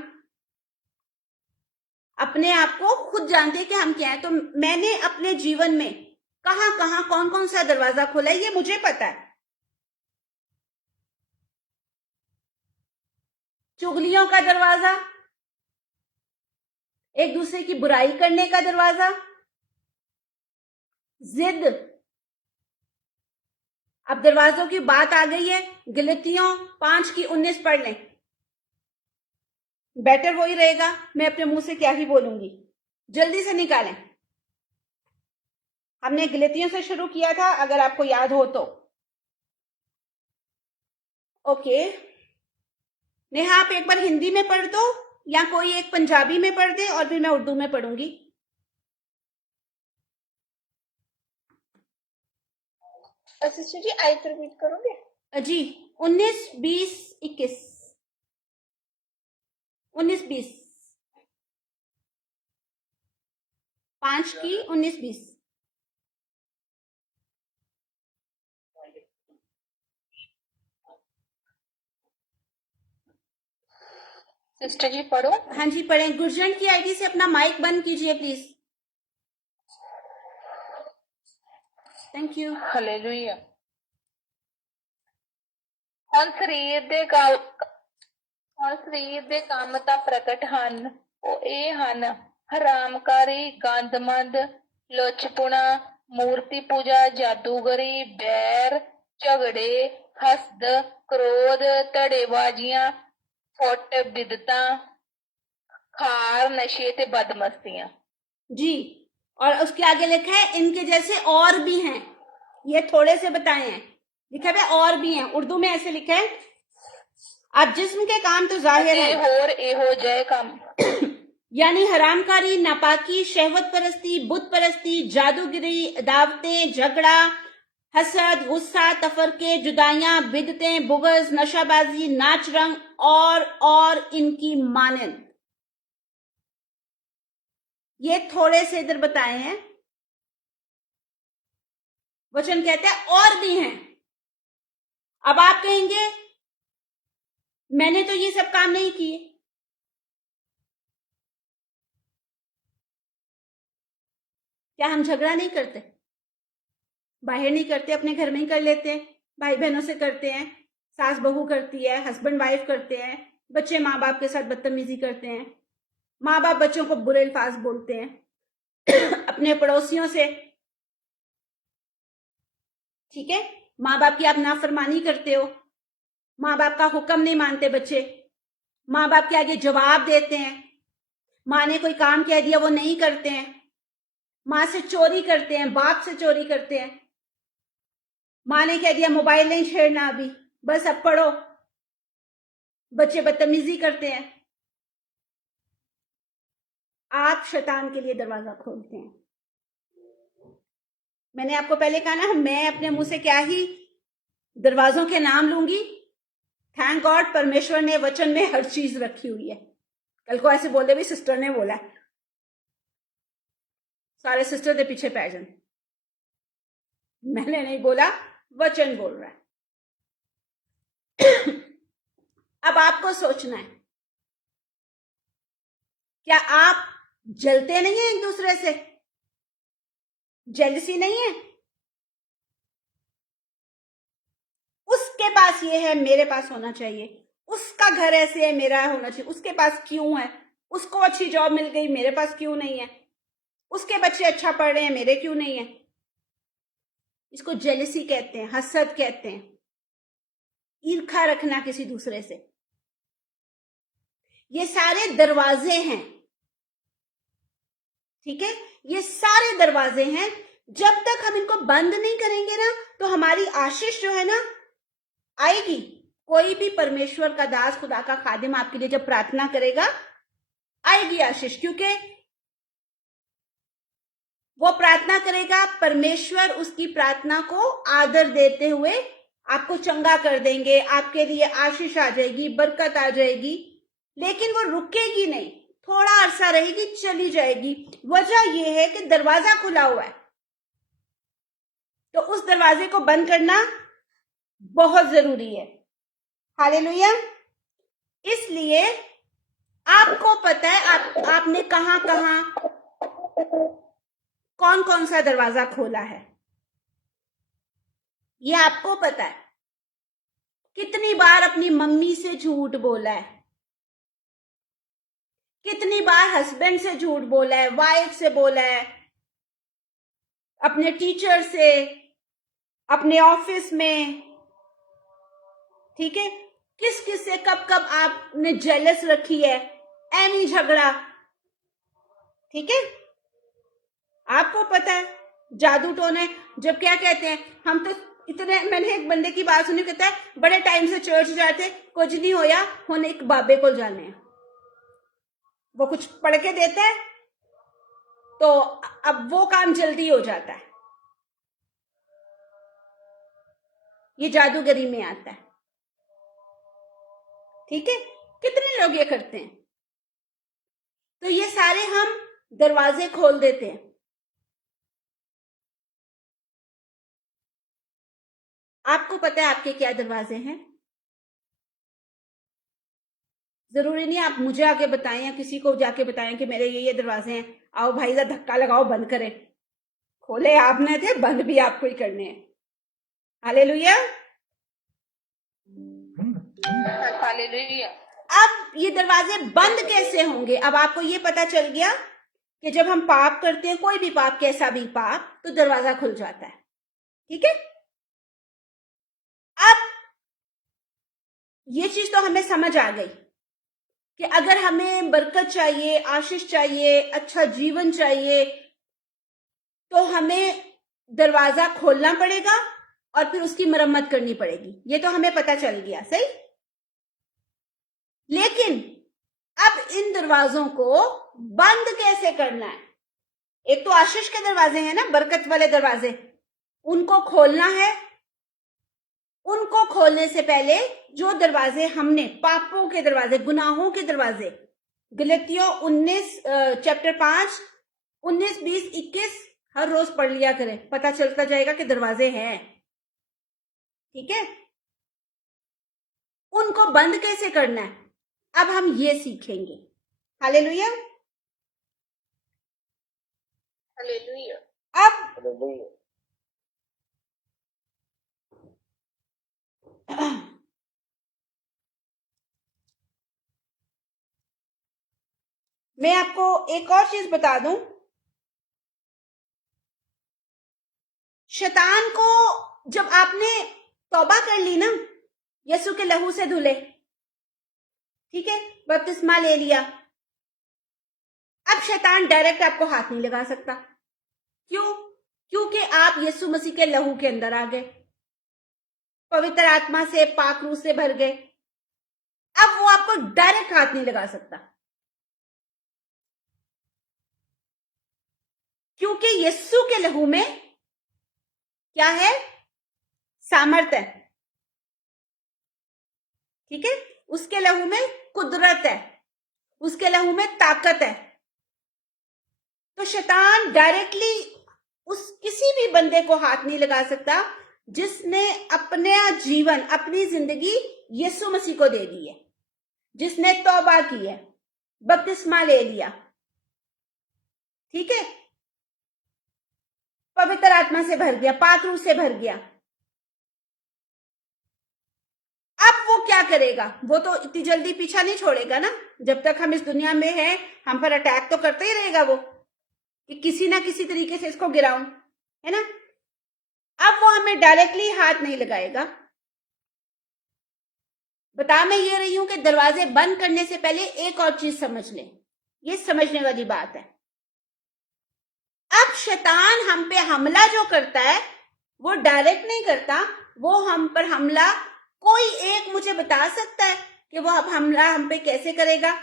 अपने आप को खुद जानते हैं कि हम क्या है। तो मैंने अपने जीवन में कहां कहां कौन कौन सा दरवाजा खोला है, ये मुझे पता है। चुगलियों का दरवाजा, एक दूसरे की बुराई करने का दरवाजा, जिद। अब दरवाजों की बात आ गई है, गलतियों 5:19 पढ़ लें, बेटर वही रहेगा, मैं अपने मुंह से क्या ही बोलूंगी, जल्दी से निकालें। हमने गलतियों से शुरू किया था, अगर आपको याद हो तो। ओके, नेहा आप एक बार हिंदी में पढ़ दो या कोई एक पंजाबी में पढ़ दे और फिर मैं उर्दू में पढ़ूंगी। सिस्टर जी आयत रिपीट करोगे? जी, 19, 20, 21, 19, 20, 5 की 19, 20। सिस्टर जी पढ़ो। हाँ जी पढ़ें। गुरजन की आईडी से अपना माइक बंद कीजिए प्लीज। Thank you. हालेलुया। ਹੁਣ ਸਰੀਰ ਦੇ ਕੰਮ ਤਾਂ ਪ੍ਰਗਟ ਹਨ, ਉਹ ਇਹ ਹਨ ਹਰਾਮਕਾਰੀ, ਗੰਦਮੰਦ, ਲੁੱਚਪੁਣਾ, ਮੂਰਤੀ ਪੂਜਾ, ਜਾਦੂਗਰੀ, ਬੈਰ, ਝਗੜੇ, ਹਸਦ, क्रोध, ਧੜੇਬਾਜ਼ੀਆਂ, ਫੁੱਟ, ਬਿਦਤਾਂ, खार, नशे ते बदमस्तियां। जी, और उसके आगे लिखा है इनके जैसे और भी हैं, ये थोड़े से बताए हैं, लिखा है और भी हैं, उर्दू में ऐसे लिखा है, अब जिस्म के काम तो जाहिर है, होर एहो जय काम यानी हरामकारी, नापाकी, शहवत परस्ती, बुत परस्ती, जादूगिरी, दावतें, झगड़ा, हसद, गुस्सा, तफरके, जुदाइयां, बिदतें, बुगज, नशाबाजी, नाच रंग और इनकी मानंद। ये थोड़े से इधर बताए हैं। वचन कहता है और भी हैं। अब आप कहेंगे मैंने तो ये सब काम नहीं किए। क्या हम झगड़ा नहीं करते? बाहर नहीं करते, अपने घर में ही कर लेते हैं, भाई बहनों से करते हैं, सास बहू करती है, हस्बैंड वाइफ करते हैं, बच्चे माँ बाप के साथ बदतमीजी करते हैं, माँ बाप बच्चों को बुरे अल्फाज बोलते हैं अपने पड़ोसियों से, ठीक है, माँ बाप की आप नाफरमानी करते हो, माँ बाप का हुक्म नहीं मानते बच्चे, माँ बाप के आगे जवाब देते हैं, माँ ने कोई काम कह दिया वो नहीं करते हैं, माँ से चोरी करते हैं, बाप से चोरी करते हैं, माँ ने कह दिया मोबाइल नहीं छेड़ना अभी, बस अब पढ़ो, बच्चे बदतमीजी करते हैं। आप शैतान के लिए दरवाजा खोलते हैं। मैंने आपको पहले कहा ना, मैं अपने मुंह से क्या ही दरवाजों के नाम लूंगी। थैंक गॉड परमेश्वर ने वचन में हर चीज रखी हुई है। कल को ऐसे बोल दे भी सिस्टर ने बोला, सारे सिस्टर के पीछे पै जाए। मैंने नहीं बोला, वचन बोल रहा है। अब आपको सोचना है, क्या आप जलते नहीं है एक दूसरे से? जेलसी नहीं है? उसके पास ये है, मेरे पास होना चाहिए, उसका घर ऐसे है, मेरा होना चाहिए, उसके पास क्यों है, उसको अच्छी जॉब मिल गई, मेरे पास क्यों नहीं है, उसके बच्चे अच्छा पढ़ रहे हैं, मेरे क्यों नहीं है? इसको जेलसी कहते हैं, हसद कहते हैं, ईर्खा रखना किसी दूसरे से। ये सारे दरवाजे हैं, ठीक है, ये सारे दरवाजे हैं। जब तक हम इनको बंद नहीं करेंगे ना, तो हमारी आशीष जो है ना आएगी। कोई भी परमेश्वर का दास, खुदा का खादिम आपके लिए जब प्रार्थना करेगा, आएगी आशीष, क्योंकि वो प्रार्थना करेगा, परमेश्वर उसकी प्रार्थना को आदर देते हुए आपको चंगा कर देंगे, आपके लिए आशीष आ जाएगी, बरकत आ जाएगी। लेकिन वो रुकेगी नहीं, थोड़ा अरसा रहेगी, चली जाएगी। वजह यह है कि दरवाजा खुला हुआ है, तो उस दरवाजे को बंद करना बहुत जरूरी है। हालेलुया। इसलिए आपको पता है आपने कहां कौन कौन सा दरवाजा खोला है, ये आपको पता है। कितनी बार अपनी मम्मी से झूठ बोला है, कितनी बार हस्बैंड से झूठ बोला है, वाइफ से बोला है, अपने टीचर से, अपने ऑफिस में, ठीक है, किस किस से कब कब आपने जेलस रखी है, एनी झगड़ा, ठीक है, आपको पता है। जादू टोने जब क्या कहते हैं, हम तो इतने, मैंने एक बंदे की बात सुनी, कहता है बड़े टाइम से चर्च जाते, कुछ नहीं होया, हुन एक बाबे को जाने हैं, वो कुछ पढ़ के देता है तो अब वो काम जल्दी हो जाता है। ये जादूगरी में आता है, ठीक है, कितने लोग ये करते हैं। तो ये सारे हम दरवाजे खोल देते हैं। आपको पता है आपके क्या दरवाजे हैं? जरूरी नहीं आप मुझे आके बताएं या किसी को जाके बताएं कि मेरे ये दरवाजे हैं, आओ भाई जरा धक्का लगाओ, बंद करें। खोले आपने थे, बंद भी आपको ही करने हैं। हालेलुया। हालेलुया। अब ये दरवाजे बंद कैसे होंगे? अब आपको ये पता चल गया कि जब हम पाप करते हैं, कोई भी पाप, कैसा भी पाप, तो दरवाजा खुल जाता है, ठीक है। अब ये चीज तो हमें समझ आ गई कि अगर हमें बरकत चाहिए, आशीष चाहिए, अच्छा जीवन चाहिए, तो हमें दरवाजा खोलना पड़ेगा और फिर उसकी मरम्मत करनी पड़ेगी। ये तो हमें पता चल गया, सही। लेकिन अब इन दरवाजों को बंद कैसे करना है? एक तो आशीष के दरवाजे हैं ना, बरकत वाले दरवाजे, उनको खोलना है। उनको खोलने से पहले जो दरवाजे हमने, पापों के दरवाजे, गुनाहों के दरवाजे, गलतियों 19 चैप्टर 5 19, 20, 21 हर रोज पढ़ लिया करें, पता चलता जाएगा कि दरवाजे हैं। ठीक है, उनको बंद कैसे करना है अब हम ये सीखेंगे। हालेलुया। हालेलुया। अब मैं आपको एक और चीज बता दूं, शैतान को जब आपने तौबा कर ली ना, यीशु के लहू से धुले, ठीक है, बपतिस्मा ले लिया, अब शैतान डायरेक्ट आपको हाथ नहीं लगा सकता। क्यों? क्योंकि आप यीशु मसीह के लहू के अंदर आ गए, पवित्र आत्मा से, पाक रूह से भर गए। अब वो आपको डायरेक्ट हाथ नहीं लगा सकता, क्योंकि यीशु के लहू में क्या है? सामर्थ्य है। ठीक है, उसके लहू में कुदरत है, उसके लहू में ताकत है। तो शैतान डायरेक्टली उस किसी भी बंदे को हाथ नहीं लगा सकता जिसने अपना जीवन, अपनी जिंदगी यीशु मसीह को दे दी है, जिसने तौबा की है, बपतिस्मा ले लिया, ठीक है, पवित्र आत्मा से भर गया, पाक रूह से भर गया। अब वो क्या करेगा? वो तो इतनी जल्दी पीछा नहीं छोड़ेगा ना। जब तक हम इस दुनिया में हैं, हम पर अटैक तो करता ही रहेगा वो, कि किसी ना किसी तरीके से इसको गिराऊं, है ना। अब वो हमें डायरेक्टली हाथ नहीं लगाएगा। बता मैं ये रही हूं कि दरवाजे बंद करने से पहले एक और चीज समझ लें, ये समझने वाली बात है। अब शैतान हम पे हमला जो करता है वो डायरेक्ट नहीं करता, वो हम पर हमला, कोई एक मुझे बता सकता है कि वो अब हमला हम पे कैसे करेगा?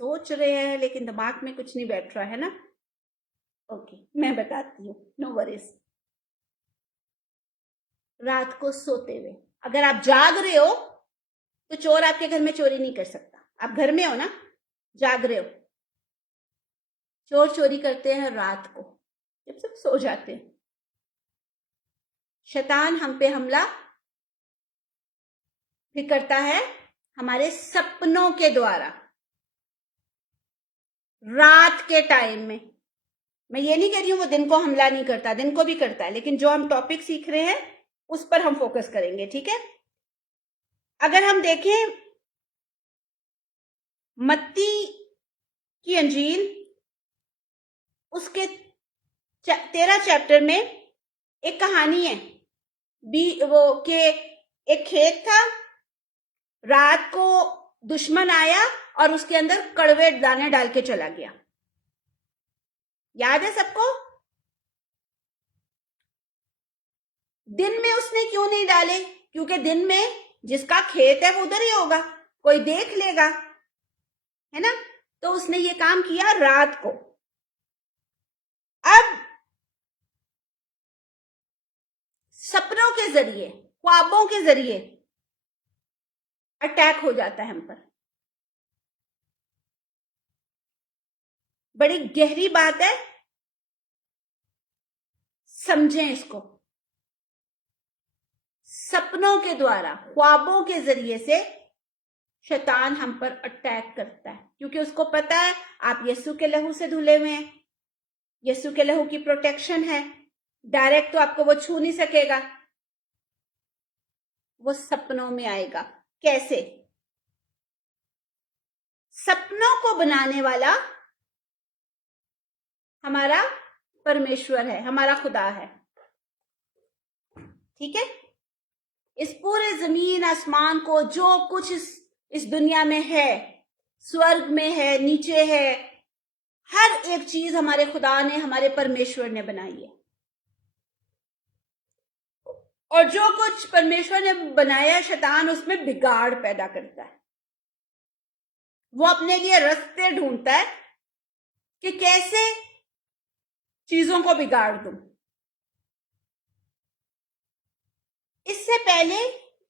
सोच रहे हैं लेकिन दिमाग में कुछ नहीं बैठ रहा है ना। ओके, मैं बताती हूँ, नो वरीज। रात को सोते हुए अगर आप जाग रहे हो तो चोर आपके घर में चोरी नहीं कर सकता। आप घर में हो ना, जाग रहे हो, चोर चोरी करते हैं रात को जब सब सो जाते हैं। शैतान हम पे हमला भी करता है हमारे सपनों के द्वारा, रात के टाइम में। मैं ये नहीं कह रही हूं वो दिन को हमला नहीं करता, दिन को भी करता है, लेकिन जो हम टॉपिक सीख रहे हैं उस पर हम फोकस करेंगे। ठीक है, अगर हम देखें मत्ती की अंजील, उसके 13 चैप्टर में एक कहानी है, वो के एक खेत था, रात को दुश्मन आया और उसके अंदर कड़वे दाने डाल के चला गया। याद है सबको? दिन में उसने क्यों नहीं डाले? क्योंकि दिन में जिसका खेत है वो उधर ही होगा, कोई देख लेगा, है ना। तो उसने ये काम किया रात को। अब सपनों के जरिए, ख्वाबों के जरिए अटैक हो जाता है हम पर। बड़ी गहरी बात है, समझें इसको। सपनों के द्वारा, ख्वाबों के जरिए से शैतान हम पर अटैक करता है, क्योंकि उसको पता है आप यीशु के लहू से धुले हुए हैं, यीशु के लहू की प्रोटेक्शन है, डायरेक्ट तो आपको वो छू नहीं सकेगा। वो सपनों में आएगा। कैसे? सपनों को बनाने वाला हमारा परमेश्वर है, हमारा खुदा है। ठीक है, इस पूरे जमीन आसमान को, जो कुछ इस दुनिया में है, स्वर्ग में है, नीचे है, हर एक चीज हमारे खुदा ने, हमारे परमेश्वर ने बनाई है। और जो कुछ परमेश्वर ने बनाया, शैतान उसमें बिगाड़ पैदा करता है। वो अपने लिए रास्ते ढूंढता है कि कैसे चीजों को बिगाड़ दूं। इससे पहले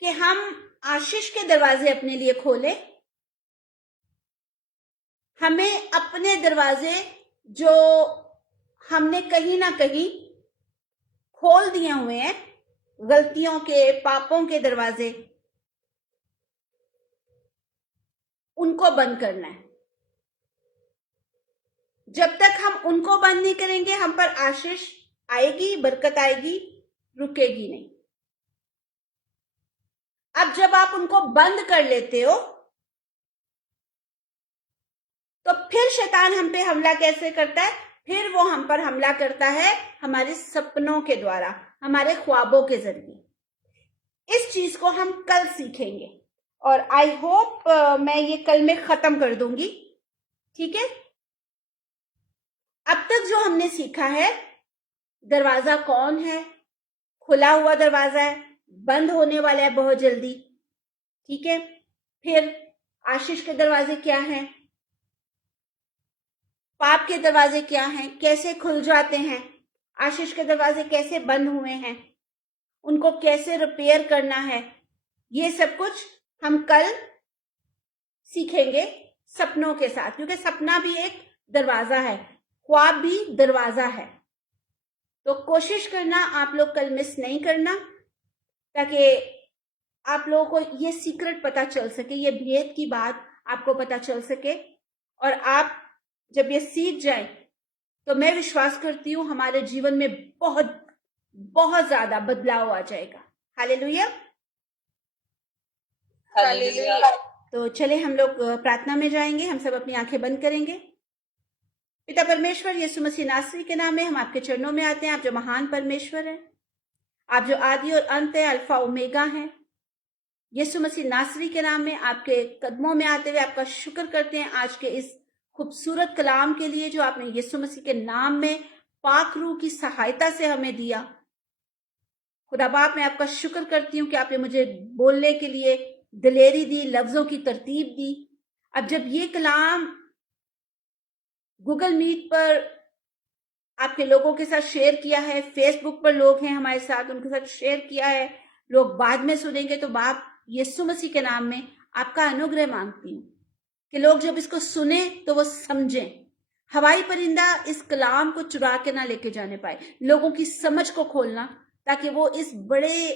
कि हम आशीष के दरवाजे अपने लिए खोलें, हमें अपने दरवाजे जो हमने कहीं ना कहीं खोल दिए हुए हैं, गलतियों के, पापों के दरवाजे, उनको बंद करना है। जब तक हम उनको बंद नहीं करेंगे, हम पर आशीष आएगी, बरकत आएगी, रुकेगी नहीं। अब जब आप उनको बंद कर लेते हो तो फिर शैतान हम पे हमला कैसे करता है? फिर वो हम पर हमला करता है हमारे सपनों के द्वारा, हमारे ख्वाबों के जरिए। इस चीज को हम कल सीखेंगे और आई होप मैं ये कल में खत्म कर दूंगी, ठीक है? अब तक जो हमने सीखा है, दरवाजा कौन है, खुला हुआ दरवाजा है, बंद होने वाला है बहुत जल्दी, ठीक है? फिर आशीष के दरवाजे क्या हैं, पाप के दरवाजे क्या हैं, कैसे खुल जाते हैं, आशीष के दरवाजे कैसे बंद हुए हैं, उनको कैसे रिपेयर करना है, ये सब कुछ हम कल सीखेंगे सपनों के साथ, क्योंकि सपना भी एक दरवाजा है, ख्वाब भी दरवाजा है। तो कोशिश करना आप लोग कल मिस नहीं करना, ताकि आप लोगों को ये सीक्रेट पता चल सके, ये भेद की बात आपको पता चल सके, और आप जब ये सीख जाएं तो मैं विश्वास करती हूँ हमारे जीवन में बहुत बहुत ज्यादा बदलाव आ जाएगा। हालेलुया। हालेलुया। तो चले हम लोग प्रार्थना में जाएंगे। हम सब अपनी आंखें बंद करेंगे। पिता परमेश्वर यीशु मसीह नासरी के नाम में हम आपके चरणों में आते हैं। आप जो महान परमेश्वर हैं, आप जो आदि और अंत है, अल्फा ओमेगा हैं, यीशु मसीह नासरी के नाम में आपके कदमों में आते हुए आपका शुक्र करते हैं आज के इस खूबसूरत कलाम के लिए जो आपने यीशु मसीह के नाम में पाक रूह की सहायता से हमें दिया। खुदा बाप, मैं आपका शुक्र करती हूँ कि आपने मुझे बोलने के लिए दिलेरी दी, लफ्जों की तरतीब दी। अब जब ये कलाम गूगल मीट पर आपके लोगों के साथ शेयर किया है, फेसबुक पर लोग हैं हमारे साथ, उनके साथ शेयर किया है, लोग बाद में सुनेंगे, तो बाप यीशु मसीह के नाम में आपका अनुग्रह मांगती हूँ कि लोग जब इसको सुने तो वो समझें। हवाई परिंदा इस कलाम को चुरा के ना लेके जाने पाए, लोगों की समझ को खोलना, ताकि वो इस बड़े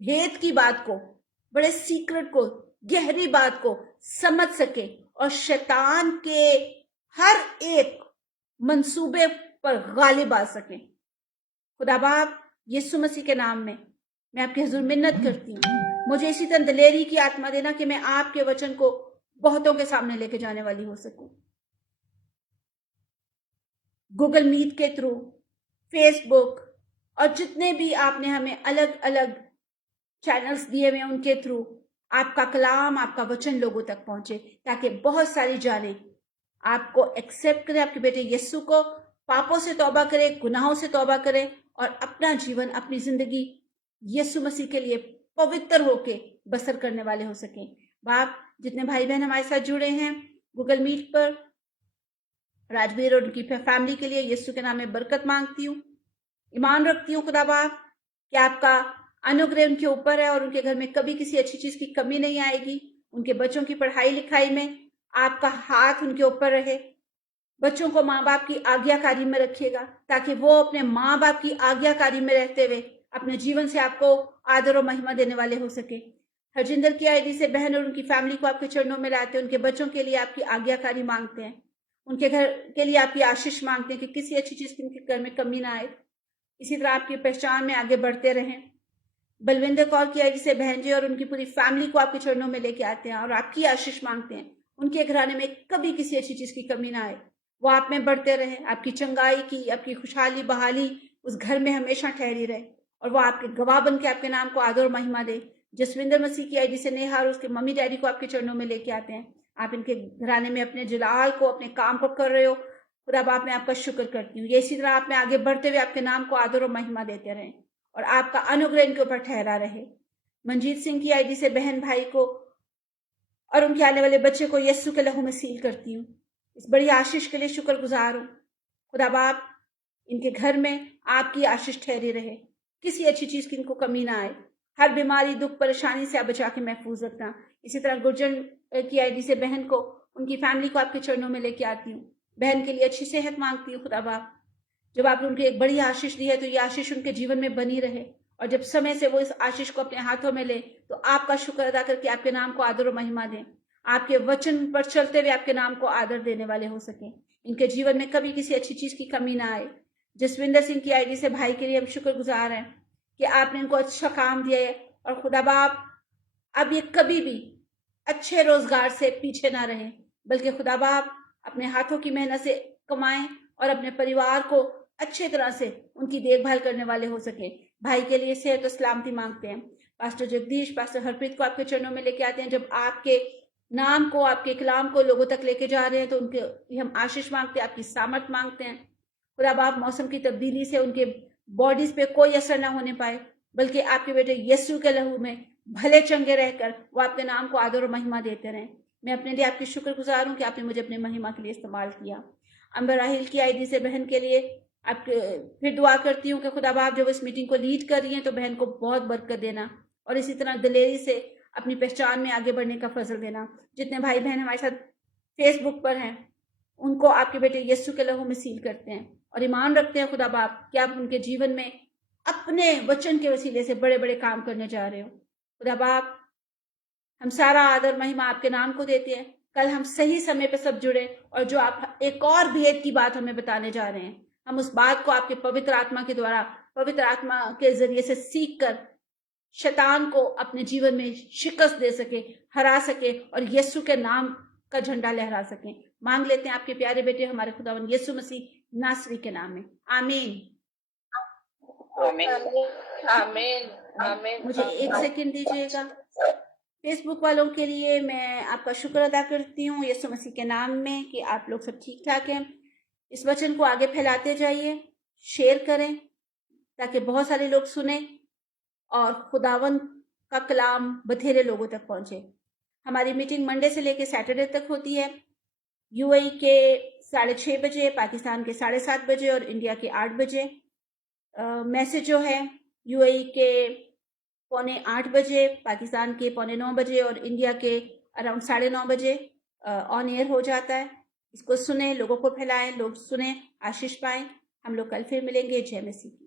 भेद की बात को, बड़े सीक्रेट को, गहरी बात को समझ सके और शैतान के हर एक मंसूबे पर गालिब आ सके। खुदा बाप यीशु मसीह के नाम में मैं आपके हुजूर मिन्नत करती हूँ, मुझे इसी तरह दिलेरी की आत्मा देना कि मैं आपके वचन को बहुतों के सामने लेके जाने वाली हो सकूं। गूगल मीट के थ्रू, फेसबुक और जितने भी आपने हमें अलग अलग चैनल्स दिए हुए, उनके थ्रू आपका कलाम, आपका वचन लोगों तक पहुंचे, ताकि बहुत सारी जाने आपको एक्सेप्ट करें, आपके बेटे यीशु को, पापों से तौबा करें, गुनाहों से तौबा करें और अपना जीवन, अपनी जिंदगी यीशु मसीह के लिए पवित्र होके बसर करने वाले हो सकें। बाप, जितने भाई बहन हमारे साथ जुड़े हैं गूगल मीट पर, राजवीर और उनकी फैमिली के लिए यीशु के नाम में बरकत मांगती हूँ, ईमान रखती हूँ खुदा बाप कि आपका अनुग्रह उनके ऊपर है और उनके घर में कभी किसी अच्छी चीज की कमी नहीं आएगी। उनके बच्चों की पढ़ाई लिखाई में आपका हाथ उनके ऊपर रहे, बच्चों को माँ बाप की आज्ञाकारी में रखिएगा, ताकि वो अपने माँ बाप की आज्ञाकारी में रहते हुए अपने जीवन से आपको आदर और महिमा देने वाले हो सके। हरजिंदर की आईडी से बहन और उनकी फैमिली को आपके चरणों में लाते हैं, उनके बच्चों के लिए आपकी आज्ञाकारी मांगते हैं, उनके घर के लिए आपकी आशीष मांगते हैं कि किसी अच्छी चीज की उनके घर में कमी ना आए, इसी तरह आपकी पहचान में आगे बढ़ते रहें। बलविंदर कौर की आईडी से बहन जी और उनकी पूरी फैमिली को आपके चरणों में लेके आते हैं और आपकी आशीष मांगते हैं, उनके घराने में कभी किसी अच्छी चीज की कमी ना आए, वो आप में बढ़ते रहे, आपकी चंगाई की, आपकी खुशहाली बहाली उस घर में हमेशा ठहरी रहे और वो आपके गवाह बन के आपके नाम को आदर और महिमा दे। जसविंदर मसीह की आईडी से नेहा और उसके मम्मी डैडी को आपके चरणों में लेके आते हैं, आप इनके घराने में अपने जलाल को, अपने काम को कर रहे हो। खुदा बाप, मैं आपका शुक्र करती हूँ, ये इसी तरह आप में आगे बढ़ते हुए आपके नाम को आदर और महिमा देते रहें और आपका अनुग्रह इनके ऊपर ठहरा रहे। मंजीत सिंह की आईडी से बहन भाई को और उनके आने वाले बच्चे को यीशु के लहू में सील करती हूँ। इस बड़ी आशीष के लिए शुक्रगुजार हूँ खुदा बाप, इनके घर में आपकी आशीष ठहरी रहे, किसी अच्छी चीज की इनको कमी ना आए हर बीमारी, दुख, परेशानी से आप बचा के महफूज रखना। इसी तरह गुरजन की आईडी से बहन को, उनकी फैमिली को आपके चरणों में लेके आती हूँ। बहन के लिए अच्छी सेहत मांगती हूँ खुदा बाप। जब आपने उनके एक बड़ी आशीष दी है तो ये आशीष उनके जीवन में बनी रहे, और जब समय से वो इस आशीष को अपने हाथों में ले तो आपका शुक्र अदा करके आपके नाम को आदर और महिमा दें। आपके वचन पर चलते हुए आपके नाम को आदर देने वाले हो सके। इनके जीवन में कभी किसी अच्छी चीज की कमी ना आए। जसविंदर सिंह की आईडी से भाई के लिए हम शुक्रगुजार हैं कि आपने इनको अच्छा काम दिया है, और खुदा बाप अब ये कभी भी अच्छे रोजगार से पीछे ना रहे, बल्कि खुदा बाप अपने हाथों की मेहनत से कमाएं और अपने परिवार को अच्छे तरह से उनकी देखभाल करने वाले हो सके। भाई के लिए सेहत और सलामती मांगते हैं। पास्टर जगदीश, पास्टर हरप्रीत को आपके चरणों में लेके आते हैं। जब आपके नाम को, आपके कलाम को लोगों तक लेके जा रहे हैं तो उनके हम आशीष मांगते हैं, आपकी सामर्थ मांगते हैं। खुदा बाप मौसम की तब्दीली से उनके बॉडीज पे कोई असर ना होने पाए, बल्कि आपके बेटे यीशु के लहू में भले चंगे रहकर वो आपके नाम को आदर और महिमा देते रहें। मैं अपने लिए आपकी शुक्रगुजार हूँ कि आपने मुझे अपने महिमा के लिए इस्तेमाल किया। अंबर राहिल की आईडी से बहन के लिए आप फिर दुआ करती हूँ कि खुदा बाप जब इस मीटिंग को लीड कर रही हैं तो बहन को बहुत बरकत देना, और इसी तरह दिलेरी से अपनी पहचान में आगे बढ़ने का फजल देना। जितने भाई बहन हमारे साथ फेसबुक पर हैं उनको आपके बेटे यीशु के लहू में सील करते हैं और ईमान रखते हैं खुदा बाप कि आप उनके जीवन में अपने वचन के वसीले से बड़े बड़े काम करने जा रहे हो। खुदा बाप हम सारा आदर महिमा आपके नाम को देते हैं। कल हम सही समय पर सब जुड़े, और जो आप एक और भेद की बात हमें बताने जा रहे हैं, हम उस बात को आपके पवित्र आत्मा के द्वारा, पवित्र आत्मा के जरिए से सीख कर शैतान को अपने जीवन में शिकस्त दे सके, हरा सके, और यीशु के नाम का झंडा लहरा सके। मांग लेते हैं आपके प्यारे बेटे हमारे खुदावन यीशु मसीह नासरी के नाम में, आमीन। आमीन आमीन। मुझे एक सेकंड दीजिएगा। फेसबुक वालों के लिए मैं आपका शुक्र अदा करती हूँ यीशु मसीह के नाम में कि आप लोग सब ठीक ठाक हैं। इस वचन को आगे फैलाते जाइए, शेयर करें ताकि बहुत सारे लोग सुने और खुदावन का कलाम बथेरे लोगों तक पहुंचे। हमारी मीटिंग मंडे से लेकर सैटरडे तक होती है। यूएई के 6:30 बजे, पाकिस्तान के 7:30 बजे और इंडिया के 8 बजे। मैसेज जो है यूएई के 7:45 बजे, पाकिस्तान के 8:45 बजे और इंडिया के अराउंड 9:30 बजे ऑन एयर हो जाता है। इसको सुने, लोगों को फैलाएं, लोग सुने, आशीष पाएं। हम लोग कल फिर मिलेंगे। जय मसीह।